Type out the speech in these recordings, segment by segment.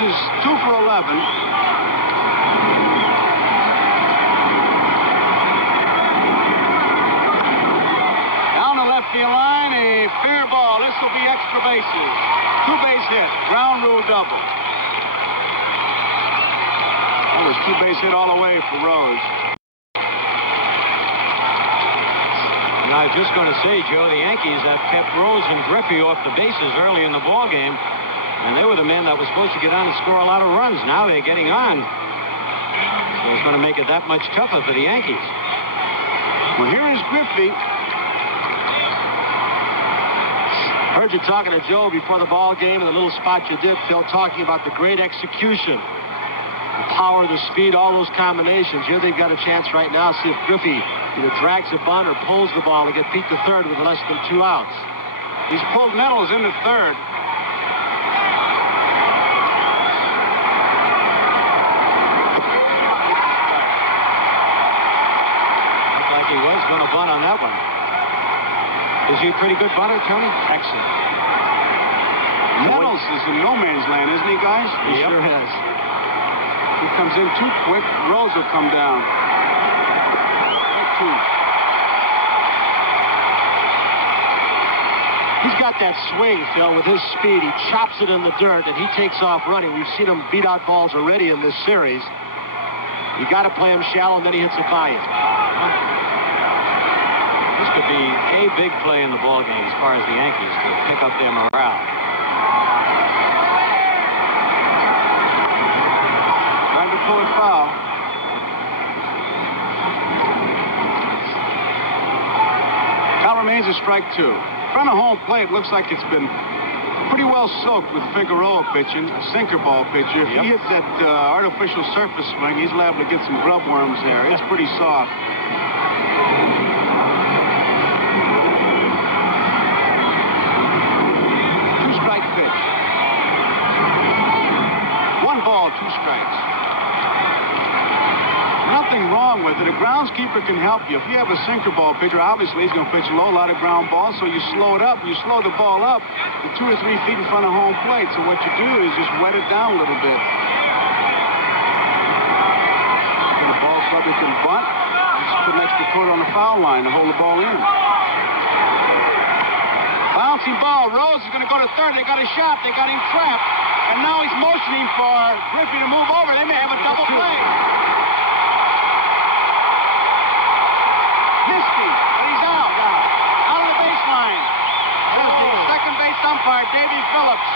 is 2 for 11. Down the left field line, a fair ball. This will be extra bases. 2-base hit, ground rule double. That was 2-base hit all the way for Rose. And I was just going to say, Joe, the Yankees have kept Rose and Griffey off the bases early in the ball game, and they were the men that was supposed to get on and score a lot of runs. Now they're getting on, so it's going to make it that much tougher for the Yankees. Well, here is Griffey. Heard you talking to Joe before the ball game, and the little spot you did, Phil, talking about the great execution, the power, the speed, all those combinations. Here they've got a chance right now. See if Griffey either drags a bunt or pulls the ball to get Pete to third with less than 2 outs. He's pulled Nettles into third. Looked like he was going to bunt on that one. Is he a pretty good bunter, Tony? Excellent. Nettles is in no man's land, isn't he, guys? He sure has. He comes in too quick. Rose will come down. He's got that swing, Phil, with his speed. He chops it in the dirt, and he takes off running. We've seen him beat out balls already in this series. You got to play him shallow, and then he hits a by you. This could be a big play in the ball game as far as the Yankees to pick up their morale. Trying to pull it foul. Count remains a strike 2. Front of home plate looks like it's been pretty well soaked with Figueroa pitching, a sinker ball pitcher. If he hits that artificial surface swing, he's liable to get some grub worms there. It's pretty soft. Pitch. 1 ball, 2 strikes. Nothing wrong with it. A groundskeeper can help you. If you have a sinker ball pitcher, obviously he's going to pitch low, a lot of ground balls, so you slow it up. You slow the ball up to 2 or 3 feet in front of home plate. So what you do is just wet it down a little bit. Get a ball club you can bunt. Just put an extra quarter on the foul line to hold the ball in. Bouncing ball. Rose is going to go to third. They got a shot. They got him trapped. And now he's motioning for Griffey to move over. They may have a double play. Missed him, but he's out. Out of the baseline. There's the second base umpire, Davey Phillips.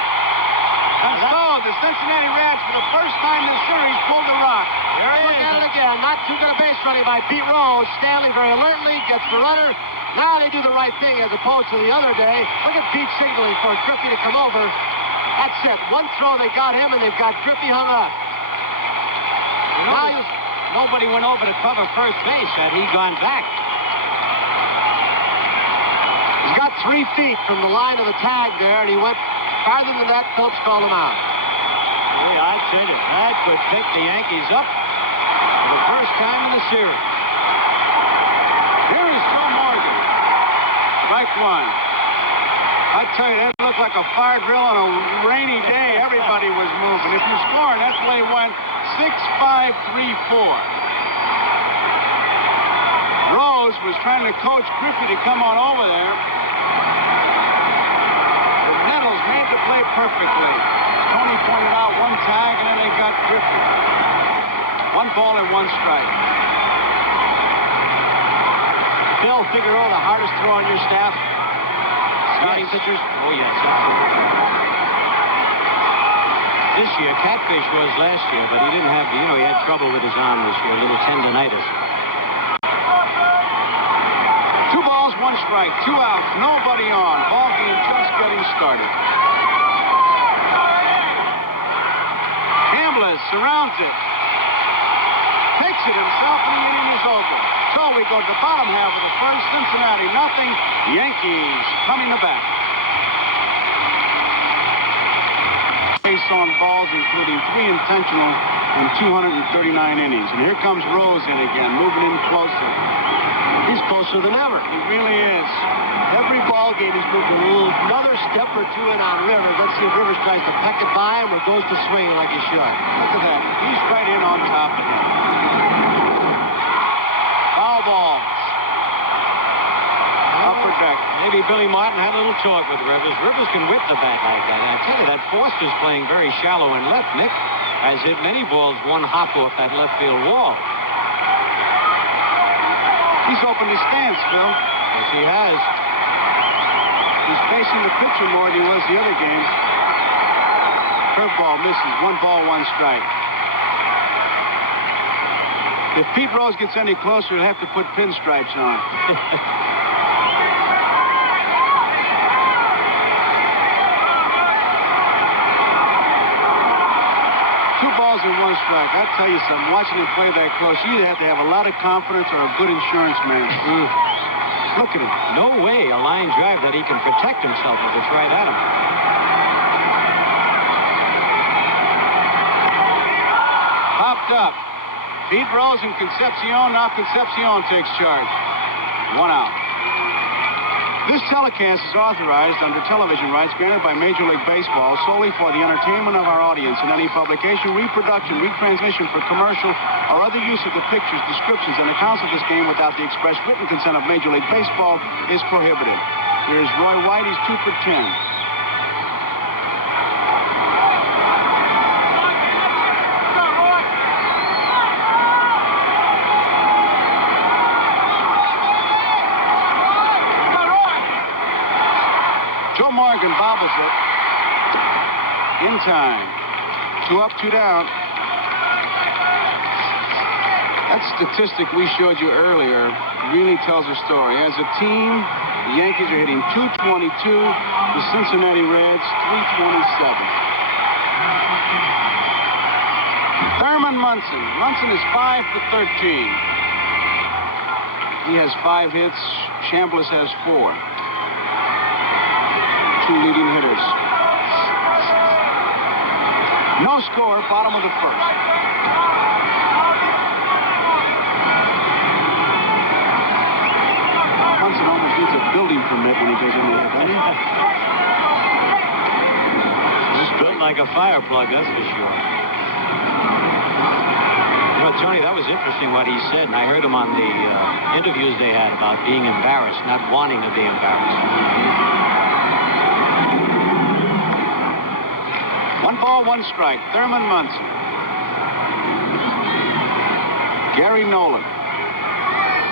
And so the Cincinnati Reds, for the first time in the series, pulled the rock. There he is. At it again. Not too good a base running by Pete Rose. Stanley very alertly gets the runner. Now they do the right thing as opposed to the other day. Look at Pete signaling for Griffey to come over. That's it. One throw, they got him, and they've got Griffey hung up. Nobody went over to cover first base had he gone back. He's got 3 feet from the line of the tag there, and he went farther than that. Phillips called him out. Boy, I'd say that could pick the Yankees up for the first time in the series. Here is Joe Morgan. Strike 1. I tell you, that looked like a fire drill on a rainy day. Everybody was moving. If you're scoring, that's the way it went. 6-5-3-4. Rose was trying to coach Griffey to come on over there. The Nettles made the play perfectly. Tony pointed out 1 tag, and then they got Griffey. 1 ball and 1 strike. Phil Figueroa, the hardest throw on your staff. Starting pitchers? Oh, yes, absolutely. This year, Catfish was last year, but he didn't have the, he had trouble with his arm this year, a little tendonitis. 2 balls, 1 strike, 2 outs, nobody on. Ball game just getting started. Hambless surrounds it. Takes it himself, and the inning is over. So we go to the bottom half of the first. Cincinnati, nothing. Yankees coming to bat. Base on balls, including 3 intentional in 239 innings. And here comes Rose in again, moving in closer. He's closer than ever. He really is. Every ball game he's moved another step or two in on Rivers. Let's see if Rivers tries to peck it by him or goes to swinging like he should. Look at that. He's right in on top of him. Foul ball. Upper deck. Maybe Billy Martin had a little talk with Rivers. Rivers can whip the bat like that. I tell you, that Foster's playing very shallow and left. Nick has hit many balls one hop off that left field wall. He's opened his stance, Phil. Yes, he has. He's facing the pitcher more than he was the other game. Curveball misses. 1 ball, 1 strike. If Pete Rose gets any closer, he'll have to put pinstripes on. 2 balls and 1 strike. I tell you something, watching him play that close, you either have to have a lot of confidence or a good insurance man. Look at him. No way a line drive that he can protect himself if it's right at him. Popped up. Pete Rose and Concepcion. Now Concepcion takes charge. 1 out. This telecast is authorized under television rights granted by Major League Baseball solely for the entertainment of our audience, and any publication, reproduction, retransmission for commercial or other use of the pictures, descriptions, and accounts of this game without the express written consent of Major League Baseball is prohibited. Here's Roy White. He's 2 for 10. Joe Morgan bobbles it. In time. 2 up, 2 down. That statistic we showed you earlier really tells a story. As a team, the Yankees are hitting .222. The Cincinnati Reds, .327. Thurman Munson. Munson is 5 for 13. He has 5 hits. Chambliss has 4. 2 leading hitters. No score, bottom of the 1st. Munson almost needs a building permit when he goes in there, doesn't he? He's built like a fire plug, that's for sure. You know, Tony, that was interesting what he said, and I heard him on the interviews they had about being embarrassed, not wanting to be embarrassed. 1 ball, 1 strike. Thurman Munson. Gary Nolan.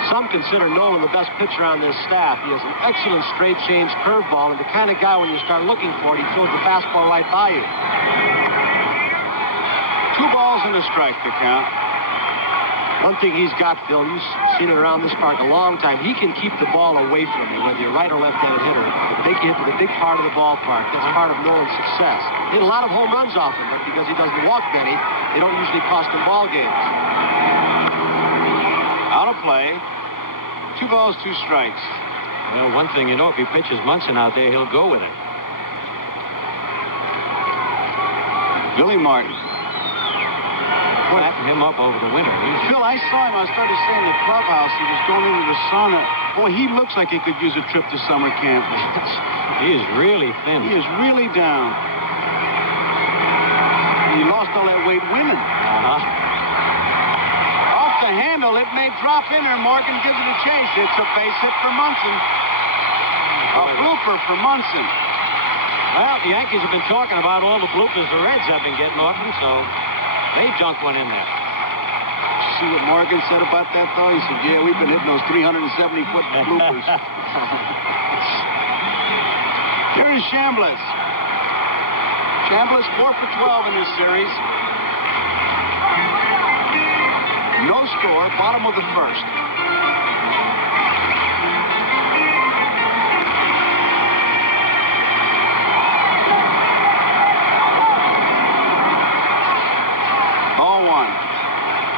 Some consider Nolan the best pitcher on this staff. He has an excellent straight change curveball, and the kind of guy when you start looking for it, he throws the fastball right by you. 2 balls and a strike to count. One thing he's got, Phil, you've seen it around this park a long time. He can keep the ball away from you, whether you're right or left-handed hitter. Make you hit to the big part of the ballpark. That's part of Nolan's success. He hit a lot of home runs off him, but because he doesn't walk many, they don't usually cost him ball games. Out of play. 2 balls, 2 strikes. Well, one thing you know, if he pitches Munson out there, he'll go with it. Billy Martin. Flatten him up over the winter. Phil, I saw him. I started saying in the clubhouse. He was going into the sauna. Boy, he looks like he could use a trip to summer camp. He is really thin. He is really down. He lost all that weight winning. Off the handle, it may drop in there. Morgan gives it a chase. It's a base hit for Munson. A blooper for Munson. Well, the Yankees have been talking about all the bloopers the Reds have been getting off them, so they dunked one in there. See what Morgan said about that, though? He said, yeah, we've been hitting those 370-foot bloopers. Here's Chambliss. Chambliss 4 for 12 in this series. No score, bottom of the 1st.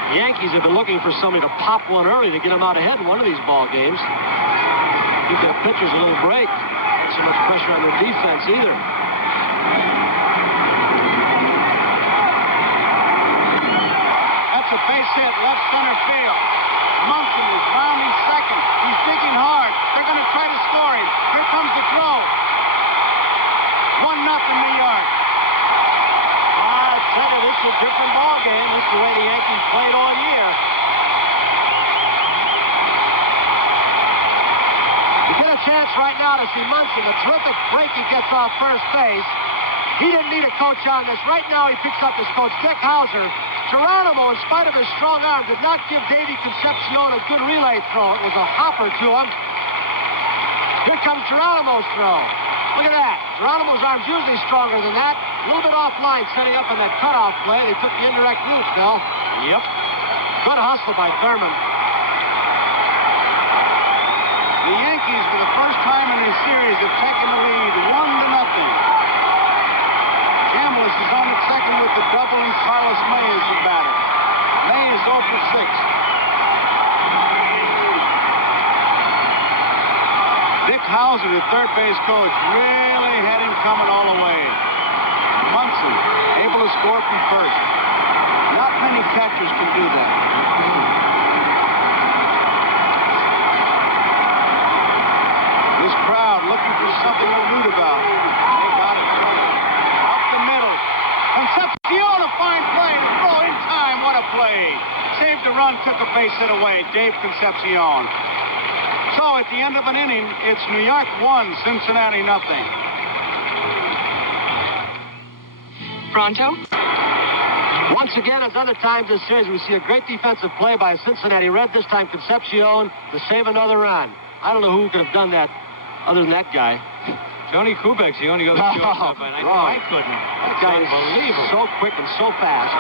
The Yankees have been looking for somebody to pop one early to get them out ahead in one of these ball games. Give their pitchers a little break. Not so much pressure on their defense either. That's a base hit, left center field. Munson is rounding second. He to a different ball game. This is the way the Yankees played all year. You get a chance right now to see Munson, the terrific break he gets off first base. He didn't need a coach on this. Right now he picks up his coach, Dick Hauser. Geronimo, in spite of his strong arm, did not give Davey Concepcion a good relay throw. It was a hopper to him. Here comes Geronimo's throw. Look at that. Geronimo's arm's usually stronger than that. A little bit offline, setting up in that cutoff play. They took the indirect route, Phil. Yep. Good hustle by Thurman. The Yankees, for the first time in this series, have taken the lead 1-0. Chambliss is on at second with the double, and Carlos May is the batter. May is 0 for 6. Dick Hauser, the third base coach, really had him coming all the way. Munson, able to score from first. Not many catchers can do that. This crowd looking for something to root about. They got it. Up the middle. Concepcion, a fine play. The throw in time. What a play. Saved the run, took a base hit away. Dave Concepcion. So at the end of an inning, it's New York 1, Cincinnati 0. Pronto? Once again, as other times this series, we see a great defensive play by a Cincinnati Red. This time, Concepcion to save another run. I don't know who could have done that other than that guy. Tony Kubek's the only other shortstop, and I couldn't. That guy is unbelievable. so quick and so fast.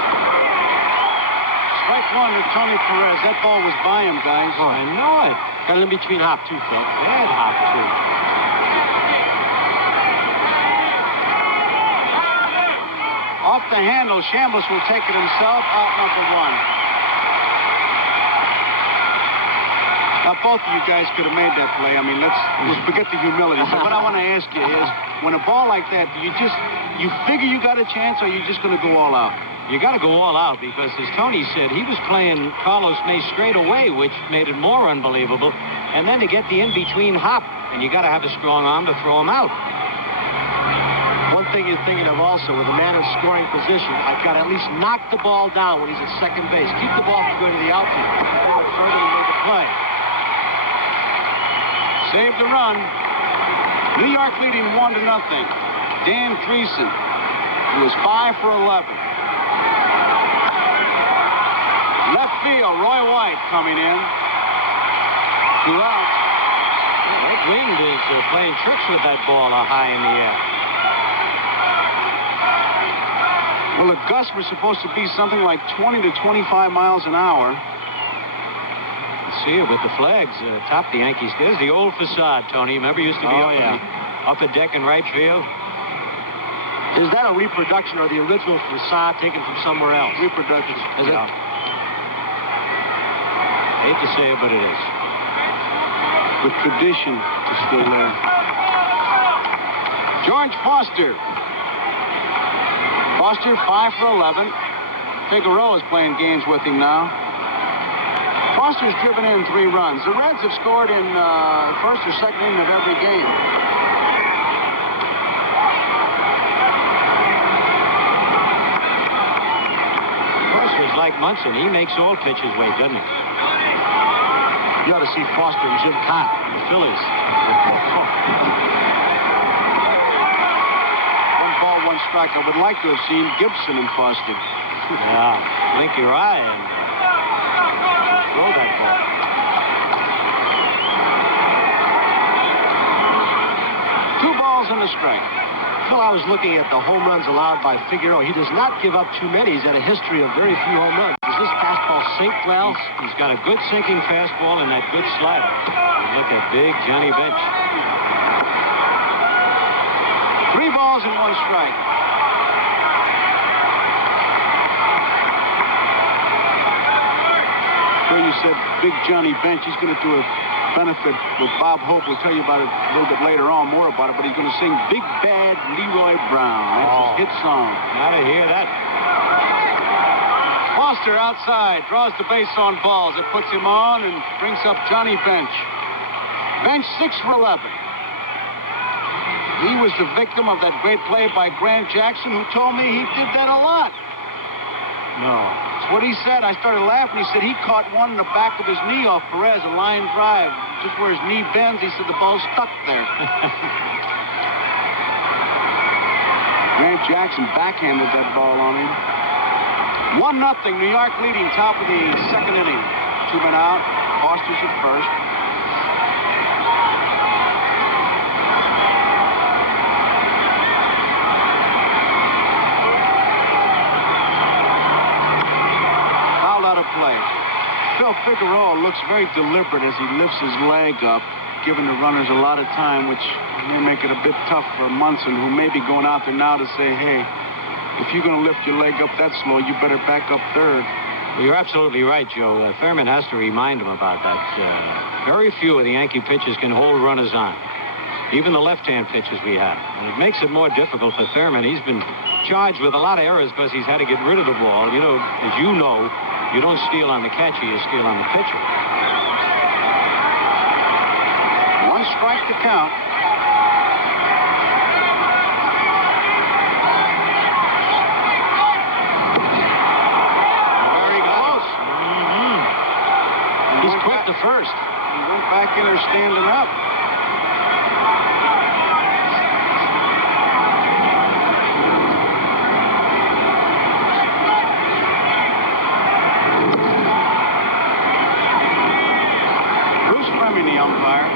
Strike one to Tony Perez. That ball was by him, guys. Oh, I know it. Got it in between hop, too, Phil. Bad hop, too. Off the handle, Chambliss will take it himself. Out number 1. Now, both of you guys could have made that play. I mean, let's forget the humility. But what I want to ask you is, when a ball like that, do you figure you got a chance, or are you just going to go all out? You got to go all out because, as Tony said, he was playing Carlos May straight away, which made it more unbelievable. And then to get the in-between hop, and you got to have a strong arm to throw him out. One thing you're thinking of also, with a man in scoring position, I've got to at least knock the ball down when he's at second base. Keep the ball from going to the outfield. Further to make the play. Saved the run. New York leading 1-0. Dan Threesen, who was 5 for 11. Left field, Roy White coming in. 2 out. That wind is playing tricks with that ball high in the air. Well, the gusts were supposed to be something like 20 to 25 miles an hour. Let's see it with the flags atop the Yankees. There's the old facade, Tony. Remember, used to be upper deck in right field. Is that a reproduction or the original facade taken from somewhere else? Reproduction. Is it? Hate to say it, but it is. The tradition is still there. George Foster. Foster, 5 for 11. Figueroa is playing games with him now. Foster's driven in 3 runs. The Reds have scored in first or second inning of every game. Foster's like Munson. He makes all pitches wait, doesn't he? You ought to see Foster and Jim Cott, the Phillies. 1 ball, 1 strike. I would like to have seen Gibson and Foster. Yeah, blink your eye and throw that ball. Two balls and a strike. Phil, I was looking at the home runs allowed by Figueroa. He does not give up too many. He's had a history of very few home runs. Does this fastball sink well? He's got a good sinking fastball and that good slider. Look at big Johnny Bench. 3 balls and 1 strike. Well, you said big Johnny Bench. He's going to do a benefit with Bob Hope. We'll tell you about it a little bit later on, more about it, but he's going to sing Big Bad Leroy Brown. That's his hit song. Gotta hear that. Foster outside, draws the base on balls. It puts him on and brings up Johnny Bench. Bench 6 for 11. He was the victim of that great play by Grant Jackson, who told me he did that a lot. No. That's what he said. I started laughing. He said he caught one in the back of his knee off Perez, a line drive. Just where his knee bends, he said the ball stuck there. Grant Jackson backhanded that ball on him. 1-0, New York leading, top of the second inning. 2 men out. Foster's at first. Fouled out of play. Phil Figueroa looks very deliberate as he lifts his leg up, giving the runners a lot of time, which may make it a bit tough for Munson, who may be going out there now to say, hey, if you're going to lift your leg up that slow, you better back up third. Well, you're absolutely right, Joe. Thurman has to remind him about that. Very few of the Yankee pitchers can hold runners on, even the left-hand pitchers we have. And it makes it more difficult for Thurman. He's been charged with a lot of errors because he's had to get rid of the ball. You know, as you know, you don't steal on the catcher, you steal on the pitcher. 1 strike to count. Quick to first. He went back in there standing up. Bruce Fleming, the umpire.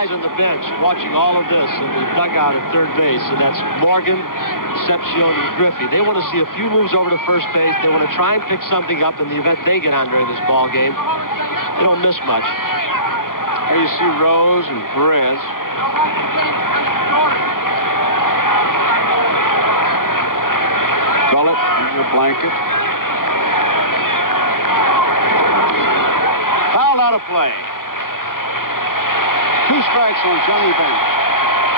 On the bench watching all of this in the dugout at third base, and that's Morgan, Concepcion, and Griffey. They want to see a few moves over to first base. They want to try and pick something up in the event they get on during this ball game. They don't miss much. There you see Rose and Perez. Gullett into the blanket. Fouled out of play. 2 strikes on Johnny Bench.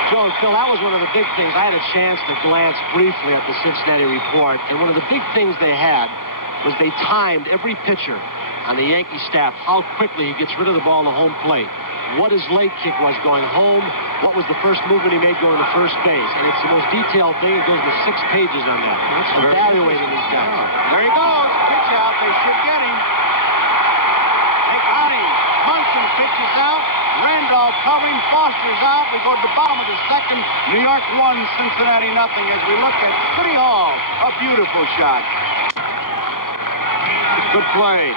Joe, Phil, that was one of the big things. I had a chance to glance briefly at the Cincinnati report, and one of the big things they had was they timed every pitcher on the Yankee staff, how quickly he gets rid of the ball on the home plate, what his leg kick was going home, what was the first movement he made going to first base. And it's the most detailed thing. It goes to 6 pages on that. Evaluating these guys. There he goes. Pitch out. They should get him. They got him. Munson pitches out. Randolph covering, Foster's out. We go to the bottom of the second. New York 1, Cincinnati nothing. As we look at City Hall, a beautiful shot. Good play.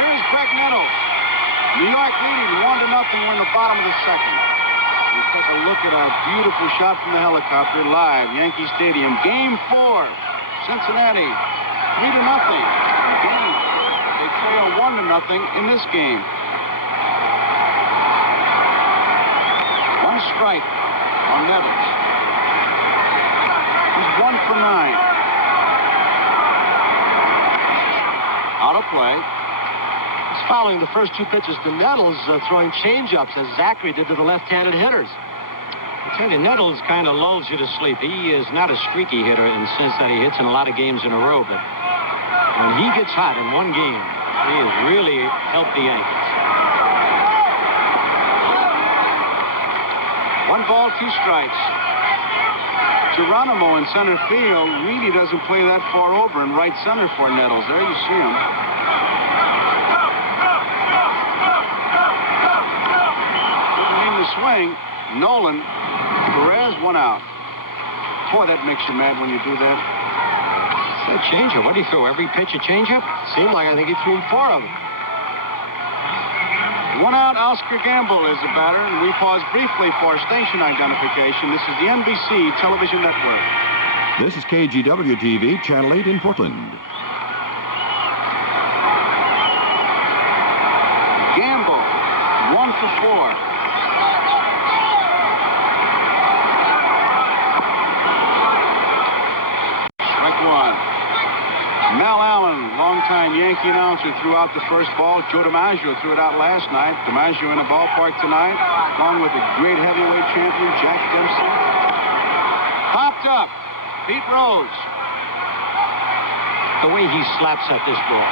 Here's Greg Nettles. New York leading 1-0. We're in the bottom of the second. We take a look at a beautiful shot from the helicopter live, Yankee Stadium. Game 4, Cincinnati 3-0. Game. They trail 1-0 in this game. Strike on Nettles. He's 1 for 9. Out of play. He's fouling the first 2 pitches to Nettles, throwing changeups as Zachary did to the left-handed hitters. I tell you, Nettles kind of lulls you to sleep. He is not a streaky hitter in the sense that he hits in a lot of games in a row, but when he gets hot in one game, he has really helped the Yankees. 1 ball, 2 strikes. Geronimo in center field really doesn't play that far over in right center for Nettles. There you see him. Didn't mean to swing. Nolan. Perez, 1 out. Boy, that makes you mad when you do that. That changeup. What do you throw? Every pitch a changeup? Seemed like I think he threw him 4 of them. 1 out, Oscar Gamble is the batter, and we pause briefly for station identification. This is the NBC Television Network. This is KGW-TV, Channel 8 in Portland. Gamble, 1 for 4. Strike 1. Mel Allen, longtime Yankee announcer, threw out the first ball. Joe DiMaggio threw it out last night. DiMaggio in the ballpark tonight, along with the great heavyweight champion, Jack Dempsey. Popped up. Pete Rose. The way he slaps at this ball.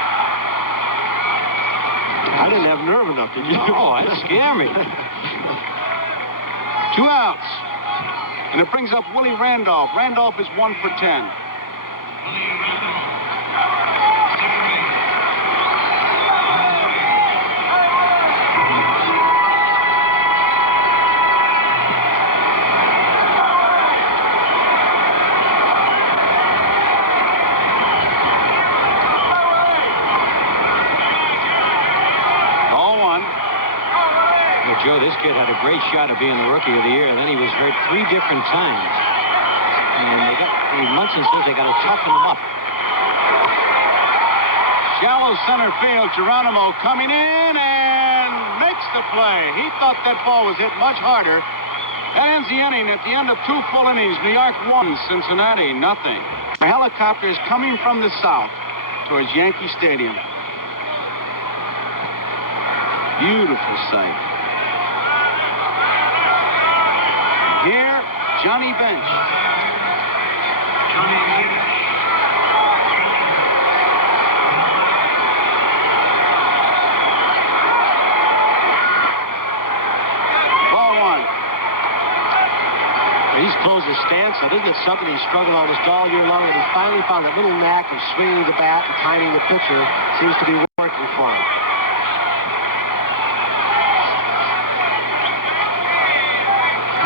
I didn't have nerve enough, did you? Oh, that scared me. 2 outs. And it brings up Willie Randolph. Randolph is 1 for 10. Joe, this kid had a great shot of being the Rookie of the Year. Then he was hurt 3 different times. And Munson says they got to toughen him up. Shallow center field. Geronimo coming in and makes the play. He thought that ball was hit much harder. That ends the inning. At the end of 2 full innings, New York 1, Cincinnati nothing. A helicopter is coming from the south towards Yankee Stadium. Beautiful sight. Here, Johnny Bench. Ball 1. He's closed his stance. Now, isn't it something he struggled almost all year long, and he finally found that little knack of swinging the bat and timing the pitcher. Seems to be working for him.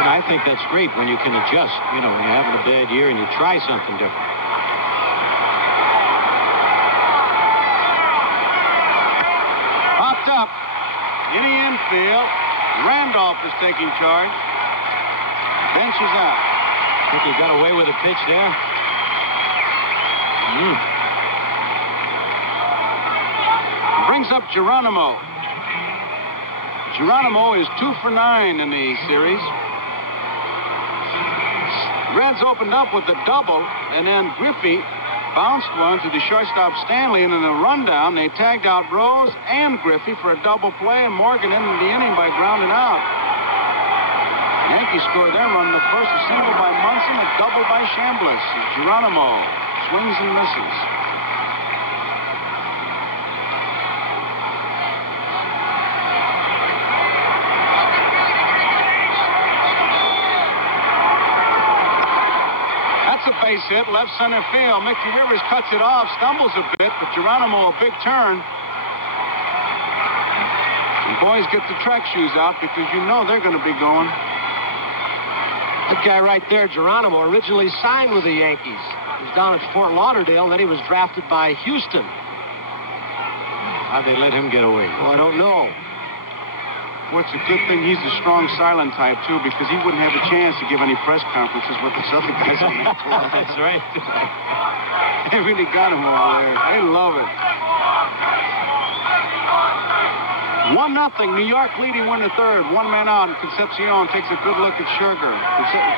I think that's great when you can adjust, when you're having a bad year and you try something different. Popped up in the infield. Randolph is taking charge. Bench is out. I think he got away with a pitch there. Brings up Geronimo. Geronimo is 2 for 9 in the series. Reds opened up with a double, and then Griffey bounced one to the shortstop Stanley, and in a rundown, they tagged out Rose and Griffey for a double play, and Morgan ended the inning by grounding out. Yankees scored their run the first, a single by Munson, a double by Chambliss. Geronimo swings and misses. Base hit, left center field. Mickey Rivers cuts it off, stumbles a bit, but Geronimo a big turn. And boys get the track shoes out because they're going to be going. That guy right there, Geronimo, originally signed with the Yankees. He was down at Fort Lauderdale, and then he was drafted by Houston. How'd they let him get away? Oh, I don't know. Well, it's a good thing he's a strong silent type, too, because he wouldn't have a chance to give any press conferences with the other guys on that club. That's right. They really got him all there. They love it. 1-0. New York leading 1/3. 1 man out, and Concepcion takes a good look at Sugar.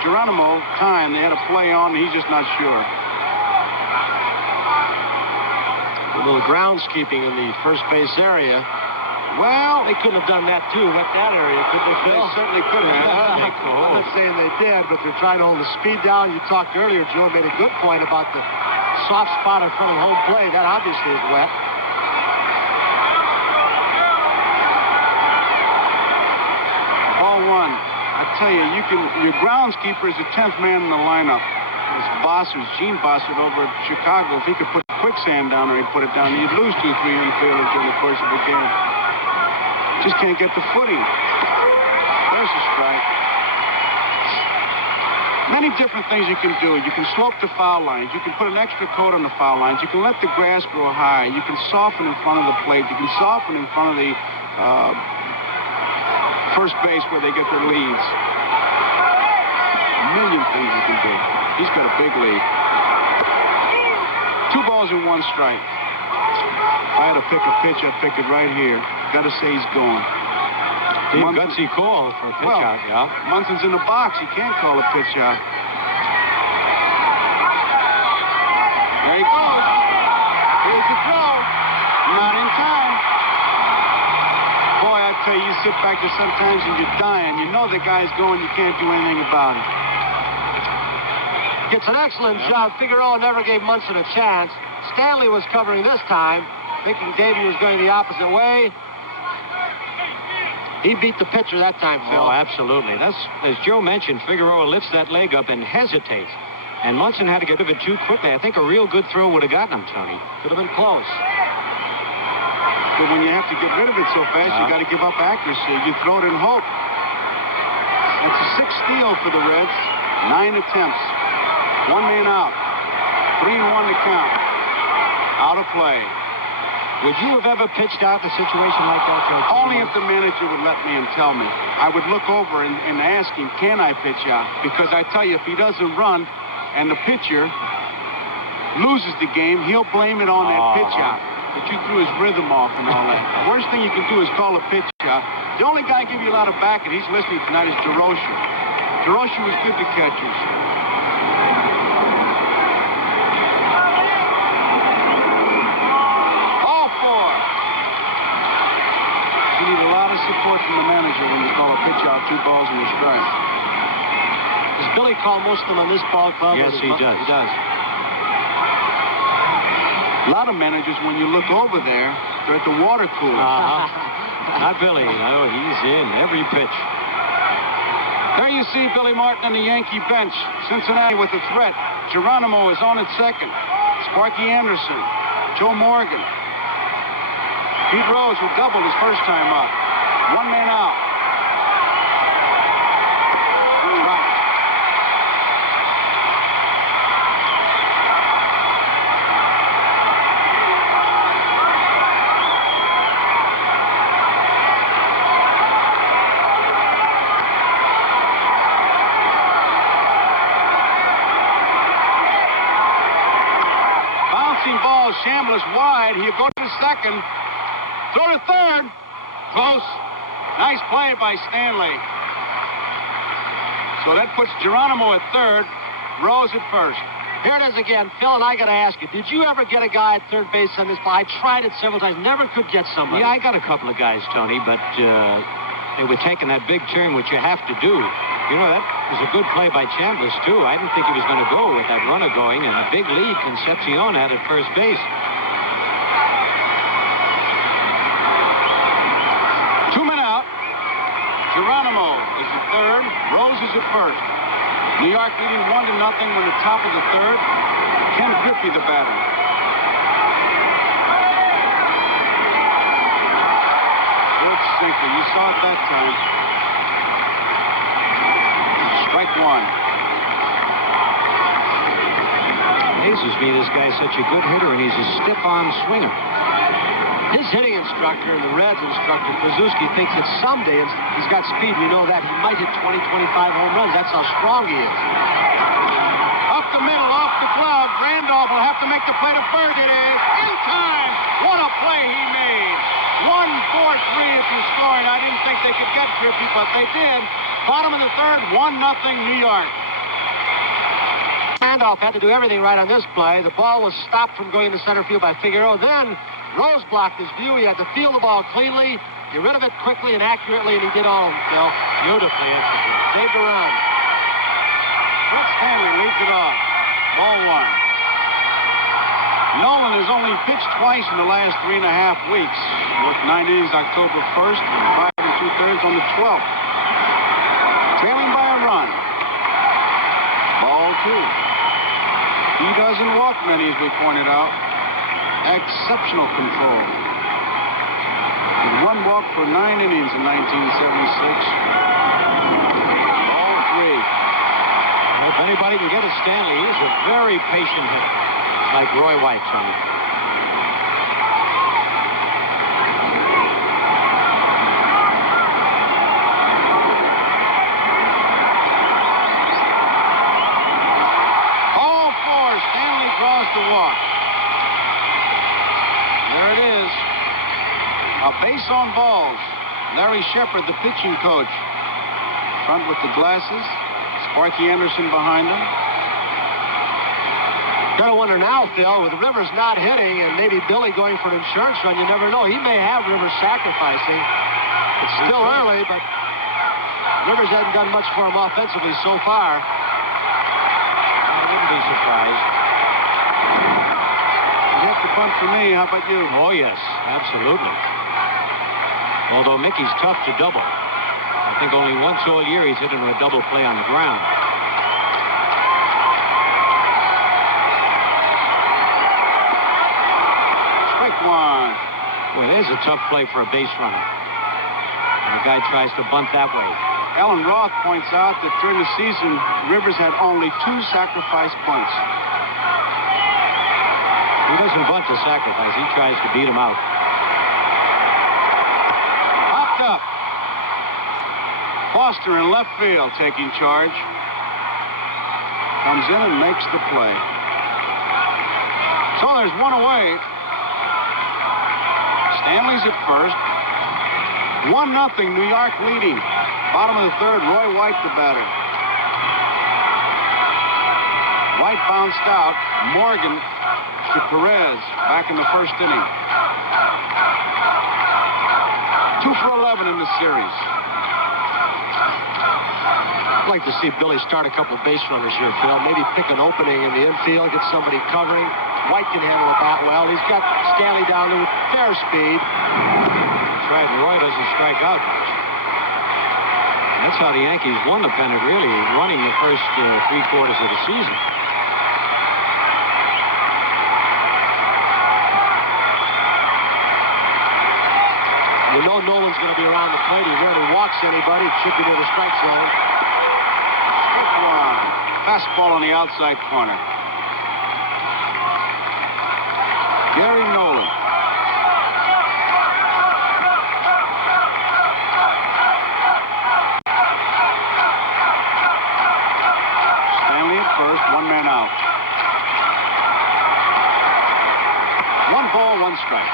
Geronimo, time. They had a play on, and he's just not sure. A little groundskeeping in the first base area. Well, they couldn't have done that, too. Wet that area, could they, Phil? They certainly could have. I'm not saying they did, but they're trying to hold the speed down. You talked earlier, Joe made a good point about the soft spot in front of home plate. That obviously is wet. Ball 1. I tell you, your groundskeeper is the 10th man in the lineup. It's Bossers, Gene Bossert over at Chicago. If he could put quicksand down there, he'd put it down. You'd lose 2-3 infielders during the course of the game. Just can't get the footing. There's a strike. Many different things you can do. You can slope the foul lines. You can put an extra coat on the foul lines. You can let the grass grow high. You can soften in front of the plate. You can soften in front of the first base where they get their leads. A million things you can do. He's got a big lead. 2 balls and 1 strike. If I had to pick a pitch, I'd pick it right here. Got to say he's going. Gutsy call for a pitch out, yeah. Munson's in the box. He can't call a pitch out. There he goes. Here's the throw. Not in time. Boy, I tell you, you sit back there sometimes and you're dying. You know the guy's going. You can't do anything about it. It's an excellent job. Figueroa never gave Munson a chance. Stanley was covering this time, thinking Davey was going the opposite way. He beat the pitcher that time, Phil. Oh, absolutely. That's, as Joe mentioned, Figueroa lifts that leg up and hesitates. And Munson had to get rid of it too quickly. I think a real good throw would have gotten him, Tony. Could have been close. But when you have to get rid of it so fast, you got to give up accuracy. You throw it in hope. That's a 6th steal for the Reds. 9 attempts. 1 man out. 3-1 to count. Out of play. Would you have ever pitched out in a situation like that, Joe? Only if the manager would let me and tell me. I would look over and ask him, can I pitch out? Because I tell you, if he doesn't run and the pitcher loses the game, he'll blame it on that pitch out. That you threw his rhythm off and all that. The worst thing you can do is call a pitch out. The only guy give you a lot of back, and he's listening tonight, is DeRocher. DeRocher was good to catchers. You need a lot of support from the manager when you call a pitch out, 2 balls and a strike. Does Billy call most of them on this ball club? Yes, he does. He does. A lot of managers, when you look over there, they're at the water cooler. Not Billy, he's in every pitch. There you see Billy Martin on the Yankee bench. Cincinnati with a threat. Geronimo is on at second. Sparky Anderson. Joe Morgan. Pete Rose, who doubled his first time up. 1 man out. Right. Bouncing ball, Chambliss wide. He'll go to second. Throw to third. Close. Nice play by Stanley. So that puts Geronimo at third, Rose at first. Here it is again. Phil, and I got to ask you, did you ever get a guy at third base on this play? I tried it several times. Never could get somebody. Yeah, I got a couple of guys, Tony, but they were taking that big turn, which you have to do. You know, that was a good play by Chambliss, too. I didn't think he was going to go with that runner going, and a big lead Concepcion had at first base. Geronimo is at third. Rose is at first. New York leading 1-0 when the top of the third. Ken Griffey, the batter. Good sinker. You saw it that time. Strike 1. Amazes me, this guy's such a good hitter, and he's a stiff-arm swinger. His hitting instructor, the Reds instructor, Krasuski, thinks that someday, he's got speed, we know that, he might hit 20, 25 home runs. That's how strong he is. Up the middle, off the glove. Randolph will have to make the play to third. It is in time. What a play he made. 1-4-3 if you're scoring. I didn't think they could get Griffey, but they did. Bottom of the third, 1-0 New York. Randolph had to do everything right on this play. The ball was stopped from going to center field by Figueroa. Then Rose blocked his view. He had to field the ball cleanly, get rid of it quickly and accurately, and he did all of it, Phil. Beautifully executed. Saved a run. Fred Stanley leads it off. Ball 1. Nolan has only pitched twice in the last 3.5 weeks. Worked 9 innings October 1st and 5 2/3 on the 12th. Trailing by a run. Ball 2. He doesn't walk many, as we pointed out. Exceptional control. With 1 walk for 9 innings in 1976. Ball 3. If anybody can get at Stanley, he's a very patient hitter, like Roy White, Tony. Ball 4. Stanley draws the walk. There it is. A base on balls. Larry Shepard, the pitching coach. Front with the glasses. Sparky Anderson behind him. Gotta wonder now, Phil, with Rivers not hitting and maybe Billy going for an insurance run, you never know. He may have Rivers sacrificing. It's still early, but Rivers hasn't done much for him offensively so far. I wouldn't be surprised. for me. How about you? Oh, yes, absolutely. Although Mickey's tough to double. I think only once all year he's hit into a double play on the ground. Strike one. Well, there's a tough play for a base runner. And the guy tries to bunt that way. Alan Roth points out that during the season, Rivers had only 2 sacrifice bunts. He doesn't bunt to sacrifice. He tries to beat him out. Popped up. Foster in left field taking charge. Comes in and makes the play. So there's one away. Stanley's at first. 1-0, New York leading. Bottom of the third, Roy White the batter. White bounced out. Morgan to Perez back in the first inning. 2 for 11 in the series. I'd like to see Billy start a couple of base runners here, Phil. Maybe pick an opening in the infield, get somebody covering. White can handle the bat well. He's got Stanley down there with fair speed. That's right, and Roy doesn't strike out much. That's how the Yankees won the pennant, really, running the first 3 quarters of the season. You know Nolan's going to be around the plate. He rarely walks anybody. It should be near the strike zone. Strike one. Fastball on the outside corner. Gary Nolan. Stanley at first, 1 man out. 1 ball, 1 strike.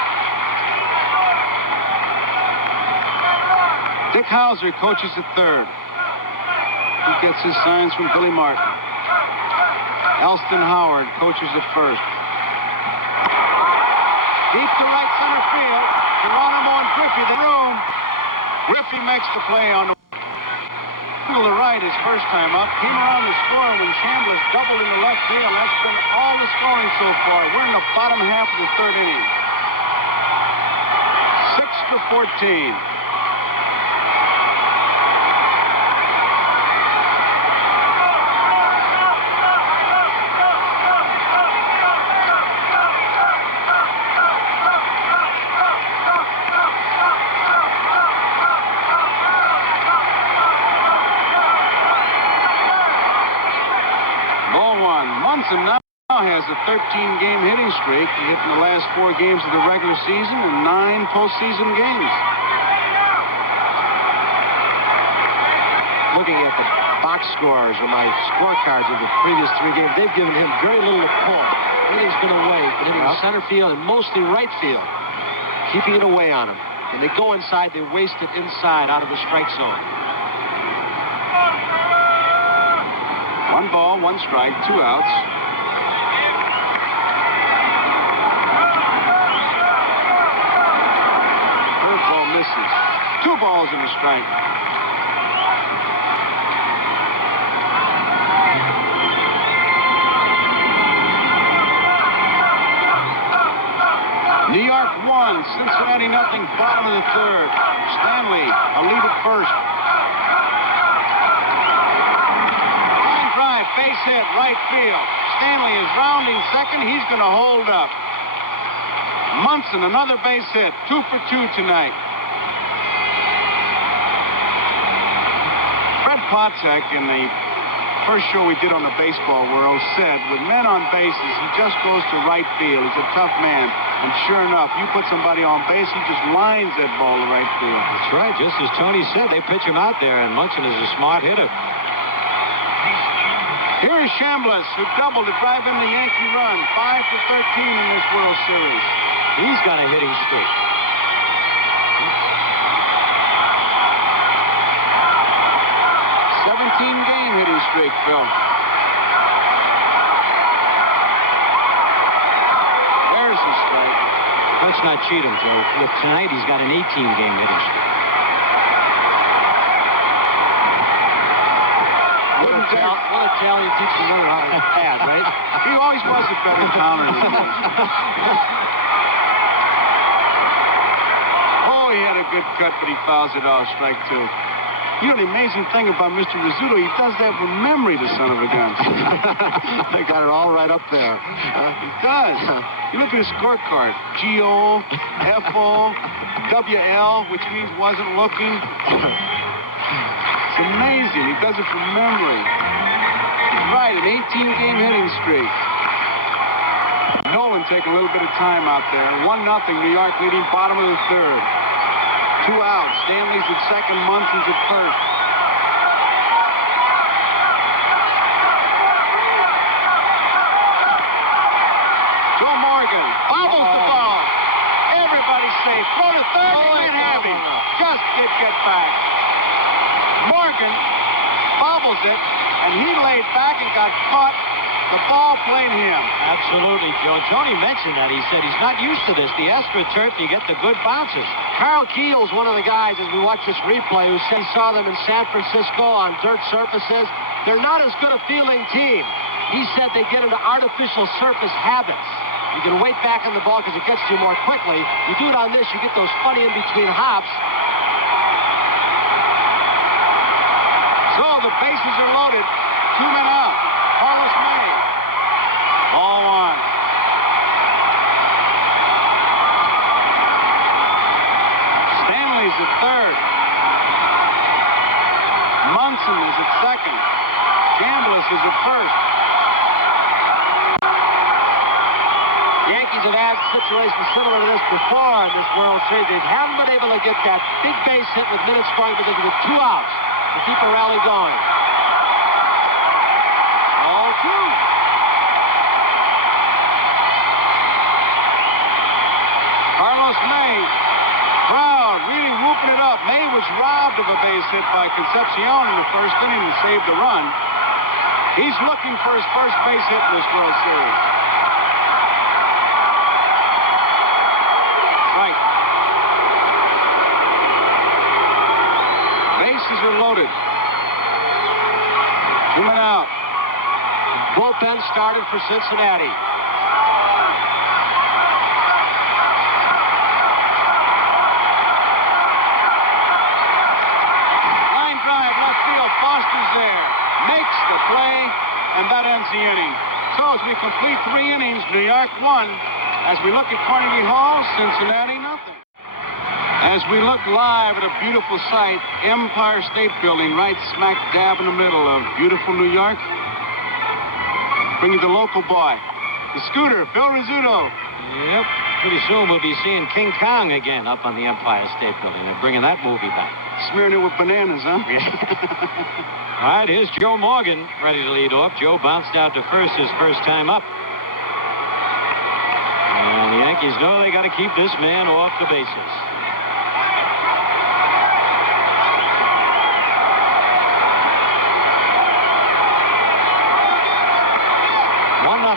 Dick Hauser coaches at third. He gets his signs from Billy Martin. Elston Howard coaches at first. Deep to right center field. Geronimo and Griffey, the room. Griffey makes the play on the to the right his first time up. Came around the score when Chambliss doubled in the left field. That's been all the scoring so far. We're in the bottom half of the third inning. 6-14. Munson now has a 13-game hitting streak. He hit in the last 4 games of the regular season and 9 postseason games. Looking at the box scores or my scorecards of the previous 3 games, they've given him very little to pull. Everything's been away. He's been hitting center field and mostly right field, keeping it away on him. When they go inside, they waste it inside out of the strike zone. 1 ball, 1 strike, 2 outs. Curveball misses. 2 balls and a strike. New York 1, Cincinnati nothing, bottom of the third. Stanley, a lead at first. Base hit, right field. Stanley is rounding second. He's going to hold up. Munson, another base hit. 2 for 2 tonight. Fred Potzek, in the first show we did on the baseball world, said, with men on bases, he just goes to right field. He's a tough man. And sure enough, you put somebody on base, he just lines that ball to right field. That's right. Just as Tony said, they pitch him out there, and Munson is a smart hitter. Here's Chambliss, who doubled to drive in the Yankee run. 5 for 13 in this World Series. He's got a hitting streak. 17-game hitting streak, Phil. There's the strike. Let's not cheat him, Joe. Look, tonight he's got an 18-game hitting streak. One Italian teaches another how to pad, right? He always was a better counter than me. good cut, but he fouls it off. Strike two. You know, the amazing thing about Mr. Rizzuto, he does that from memory, the son of a gun. I got it all right up there. He does. You look at his scorecard. G-O, F-O, W-L, which means wasn't looking. It's amazing. He does it from memory. He's right, an 18-game hitting streak. Nolan taking a little bit of time out there. 1-0, New York leading bottom of the third. 2 outs. Stanley's at second, Munson's at first. Joe Morgan bobbles the ball. Everybody's safe. Throw to third. He can't have him. Just did get back. Morgan bobbles it, and he laid back and got caught. The ball played him. Absolutely, Joe. Tony mentioned that. He said he's not used to this. The AstroTurf, you get the good bounces. Carl Keel's one of the guys, as we watch this replay, who said he saw them in San Francisco on dirt surfaces. They're not as good a feeling team. He said they get into artificial surface habits. You can wait back on the ball because it gets to you more quickly. You do it on this, you get those funny in-between hops. So the bases are loaded. 2 men out. Carlos May. Ball one. Stanley's at third. Munson is at second. Chambliss is at first. Yankees have had situations similar to this before in this World Series. They haven't been able to get that big base hit with minutes scoring because of the 2 outs to keep a rally going. Ball two. Carlos May, crowd really whooping it up. May was robbed of a base hit by Concepcion in the first inning and saved the run. He's looking for his first base hit in this World Series. Right. Bases are loaded. 2 men out. Bullpen started for Cincinnati. Makes the play, and that ends the inning. So as we complete 3 innings, New York 1. As we look at Carnegie Hall, Cincinnati nothing. As we look live at a beautiful sight, Empire State Building, right smack dab in the middle of beautiful New York. Bring you the local boy, the scooter, Phil Rizzuto. Yep. Pretty soon we'll be seeing King Kong again up on the Empire State Building. They're bringing that movie back. Smearing it with bananas, huh? All right, here's Joe Morgan ready to lead off. Joe bounced out to first his first time up. And the Yankees know they got to keep this man off the bases.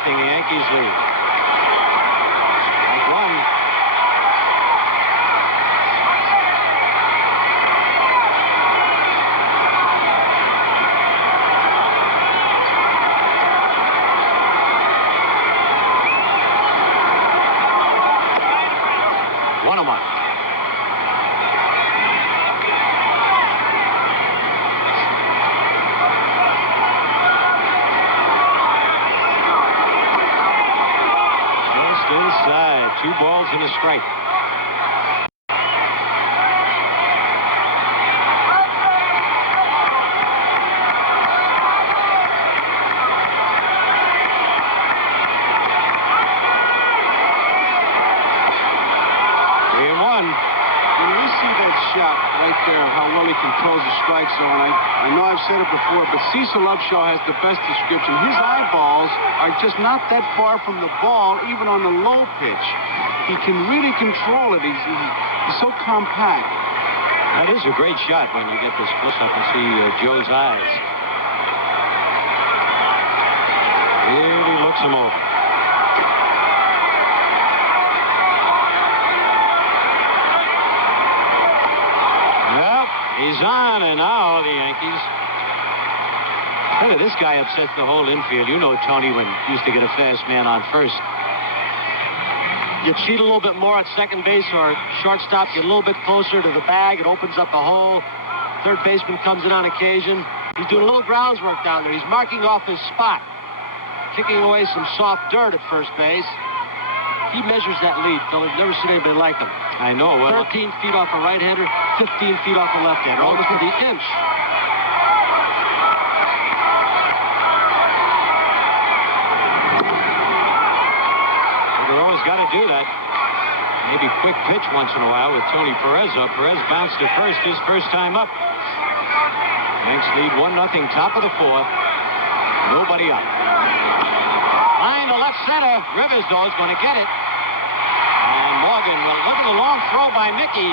The Yankees lead. Strike one. One and one. Inside, 2 balls and a strike. Shot right there, how well he controls the strike zone. I know I've said it before, but Cecil Upshaw has the best description. His eyeballs are just not that far from the ball, even on the low pitch. He can really control it. He's so compact. That is a great shot when you get this close up and see Joe's eyes. Really looks him over. He's on, and now the Yankees. Look at this guy upsets the whole infield. You know Tony when he used to get a fast man on first. You cheat a little bit more at second base or shortstop. Get a little bit closer to the bag. It opens up the hole. Third baseman comes in on occasion. He's doing a little grounds work down there. He's marking off his spot, kicking away some soft dirt at first base. He measures that lead, Phil. I've never seen anybody like him. I know. Well, 13 feet off a right-hander, 15 feet off a left-hander, almost to the inch. Figueroa's got to do that. Maybe quick pitch once in a while with Tony Perez up. Perez bounced to first his first time up. Yanks lead 1-0, top of the fourth. Nobody up. Line to left center. Rivers, though, is going to get it. And Morgan, well, look at the long throw by Mickey.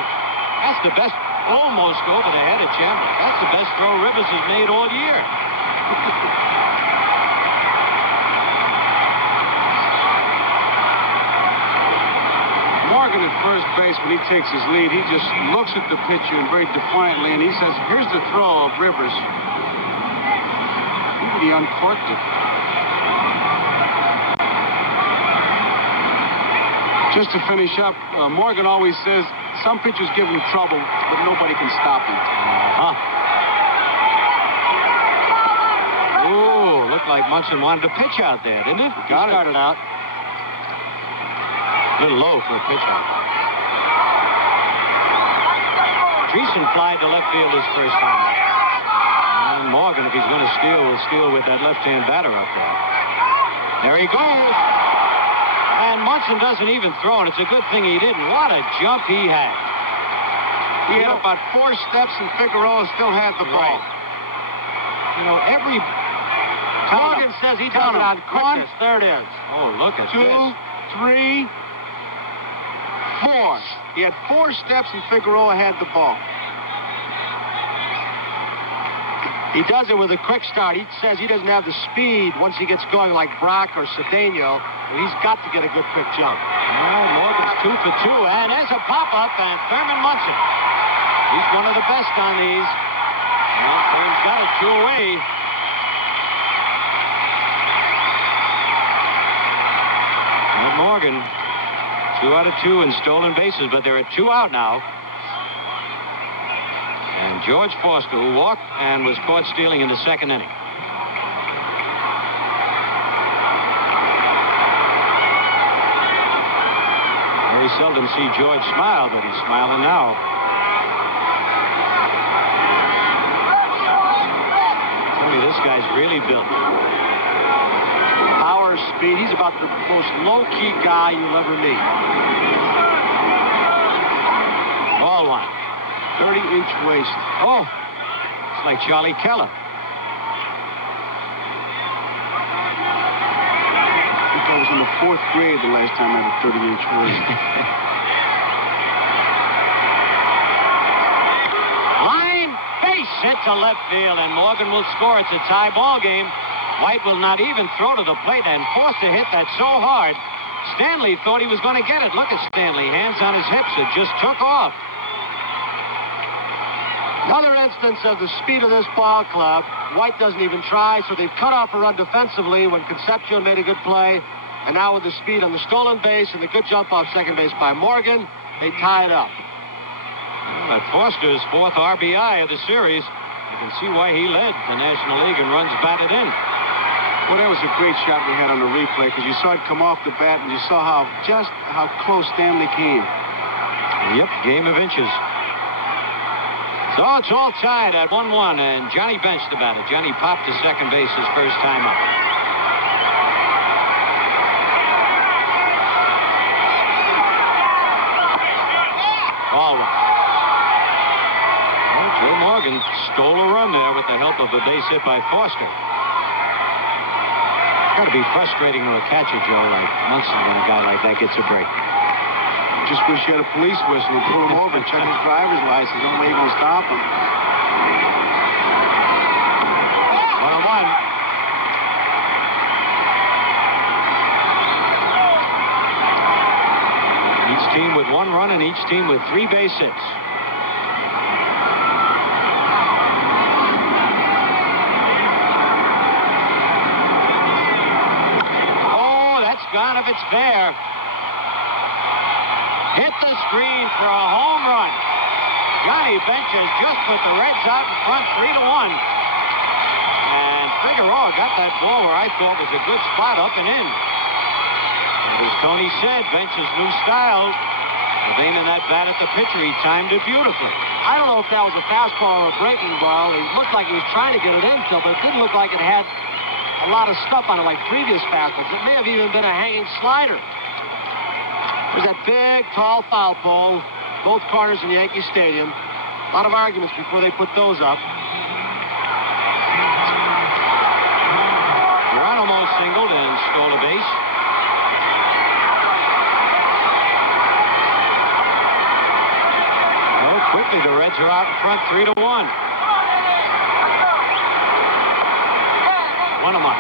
That's the best, almost over the head of Chandler. That's the best throw Rivers has made all year. Morgan at first base, when he takes his lead, he just looks at the pitcher and very defiantly, and he says, here's the throw of Rivers. He uncorked it. Just to finish up, Morgan always says some pitchers give him trouble, but nobody can stop him. Ooh, looked like Munson wanted to pitch out there, didn't it? He started out. A little low for a pitch out. Treason flied to left field his first time. And Morgan, if he's going to steal, will steal with that left-hand batter up there. There he goes. And Munson doesn't even throw, and it's a good thing he didn't. What a jump he had. He had about 4 steps, and Figueroa still had the ball. You know, every... Morgan says he does it on quickness. There it is. Oh, look at 2, this. 3, 4. He had 4 steps, and Figueroa had the ball. He does it with a quick start. He says he doesn't have the speed once he gets going like Brock or Cedeno. He's got to get a good quick jump. Well, Morgan's 2 for 2, and there's a pop-up, and Thurman Munson. He's one of the best on these. Well, Thurman's got it 2 away. And Morgan, 2 out of 2 in stolen bases, but there are 2 out now. And George Foster, who walked and was caught stealing in the second inning. Very seldom see George smile, but he's smiling now. Tell me, this guy's really built. Power, speed. He's about the most low-key guy you'll ever meet. Ball one. 30-inch waist. Oh, it's like Charlie Keller. I think I was in the 4th grade the last time I had a 30-inch waist. Line, base hit to left field, and Morgan will score. It's a tie ball game. White will not even throw to the plate, and Foster hit that so hard, Stanley thought he was going to get it. Look at Stanley, hands on his hips. It just took off. Another instance of the speed of this ball club. White doesn't even try, so they've cut off a run defensively when Concepcion made a good play. And now with the speed on the stolen base and the good jump off second base by Morgan, they tie it up. Well, that Foster's 4th RBI of the series. You can see why he led the National League and runs batted in. Well, that was a great shot we had on the replay because you saw it come off the bat and you saw how close Stanley came. Yep, game of inches. So it's all tied at 1-1, and Johnny benched the batter. Johnny popped to second base his first time up. Ball one. Well, Joe Morgan stole a run there with the help of a base hit by Foster. Got to be frustrating to a catcher, Joe, like Munson, when a guy like that gets a break. Just wish you had a police whistle and pull him over and check his driver's license. Don't way gonna stop him. 1-1. Each team with 1 run and each team with 3 base hits. Oh, that's gone if it's fair. Hit the screen for a home run. Johnny Bench has just put the Reds out in front 3-1. And Figueroa got that ball where I thought was a good spot, up and in. And as Tony said, Bench's new style of aiming that bat at the pitcher, he timed it beautifully. I don't know if that was a fastball or a breaking ball. It looked like he was trying to get it in, Phil, but it didn't look like it had a lot of stuff on it like previous fastballs. It may have even been a hanging slider. There's that big, tall foul pole, both corners in Yankee Stadium. A lot of arguments before they put those up. Geronimo singled and stole a base. Oh, quickly the Reds are out in front 3-1. One of them.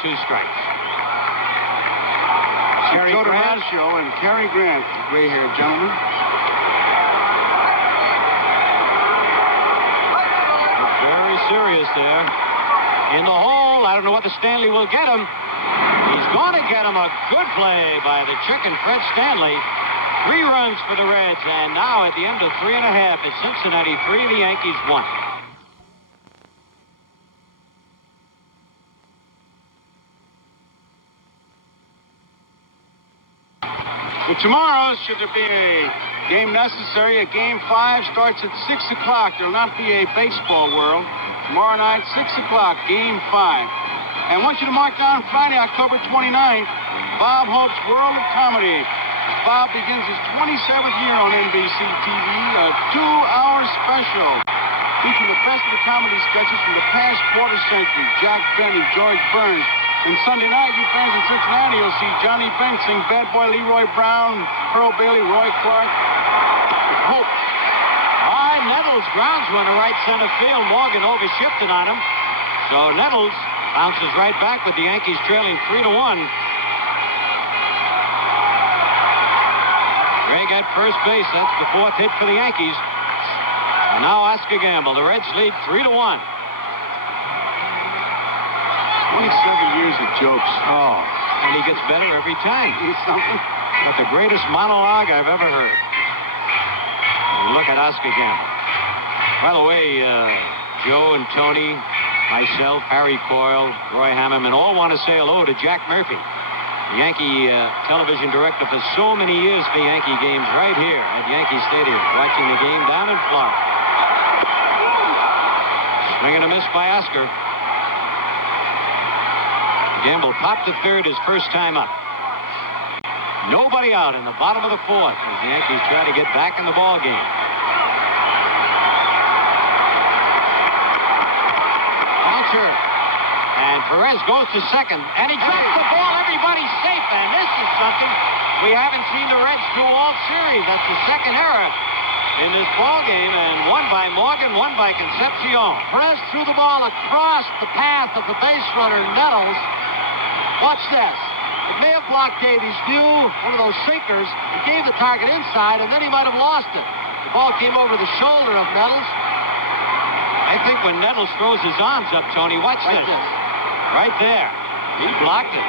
Two strikes. Joe DiMaggio and Cary Grant, gray hair gentlemen. Looks very serious there. In the hole. I don't know what the Stanley will get him. He's going to get him. A good play by the chicken, Fred Stanley. 3 runs for the Reds, and now at the end of 3.5, it's Cincinnati 3, the Yankees 1. Well, tomorrow, should there be a game necessary, a game 5 starts at 6 o'clock. There will not be a baseball world. Tomorrow night, 6 o'clock, game 5. And I want you to mark down Friday, October 29th, Bob Hope's World of Comedy. Bob begins his 27th year on NBC TV, a 2-hour special featuring the best of the comedy sketches from the past quarter century. Jack Benny, George Burns. And Sunday night, you fans in Cincinnati will see Johnny Bench sing Bad Boy Leroy Brown, Pearl Bailey, Roy Clark. With Hope. High Nettles grounds one to right center field. Morgan overshifted on him. So Nettles bounces right back with the Yankees trailing 3-1. Greg at first base. That's the 4th hit for the Yankees. And now Oscar Gamble. The Reds lead 3-1. 27 years of jokes. Oh, and he gets better every time. He's something. That's the greatest monologue I've ever heard. And look at Oscar Gamble. By the way, Joe and Tony, myself, Harry Coyle, Roy Hammerman, all want to say hello to Jack Murphy, the Yankee television director for so many years for Yankee games right here at Yankee Stadium, watching the game down in Florida. Swing and a miss by Oscar. Gamble popped to third his first time up. Nobody out in the bottom of the 4th as the Yankees try to get back in the ball game. Bouncer. And Perez goes to second. And he drops the ball. Everybody's safe. And this is something we haven't seen the Reds do all series. That's the second error in this ball game. And one by Morgan, one by Concepcion. Perez threw the ball across the path of the base runner, Nettles. Watch this. It may have blocked Davies' view, one of those sinkers. It gave the target inside, and then he might have lost it. The ball came over the shoulder of Nettles. I think when Nettles throws his arms up, Tony, watch Like this. this. Right there. He blocked it.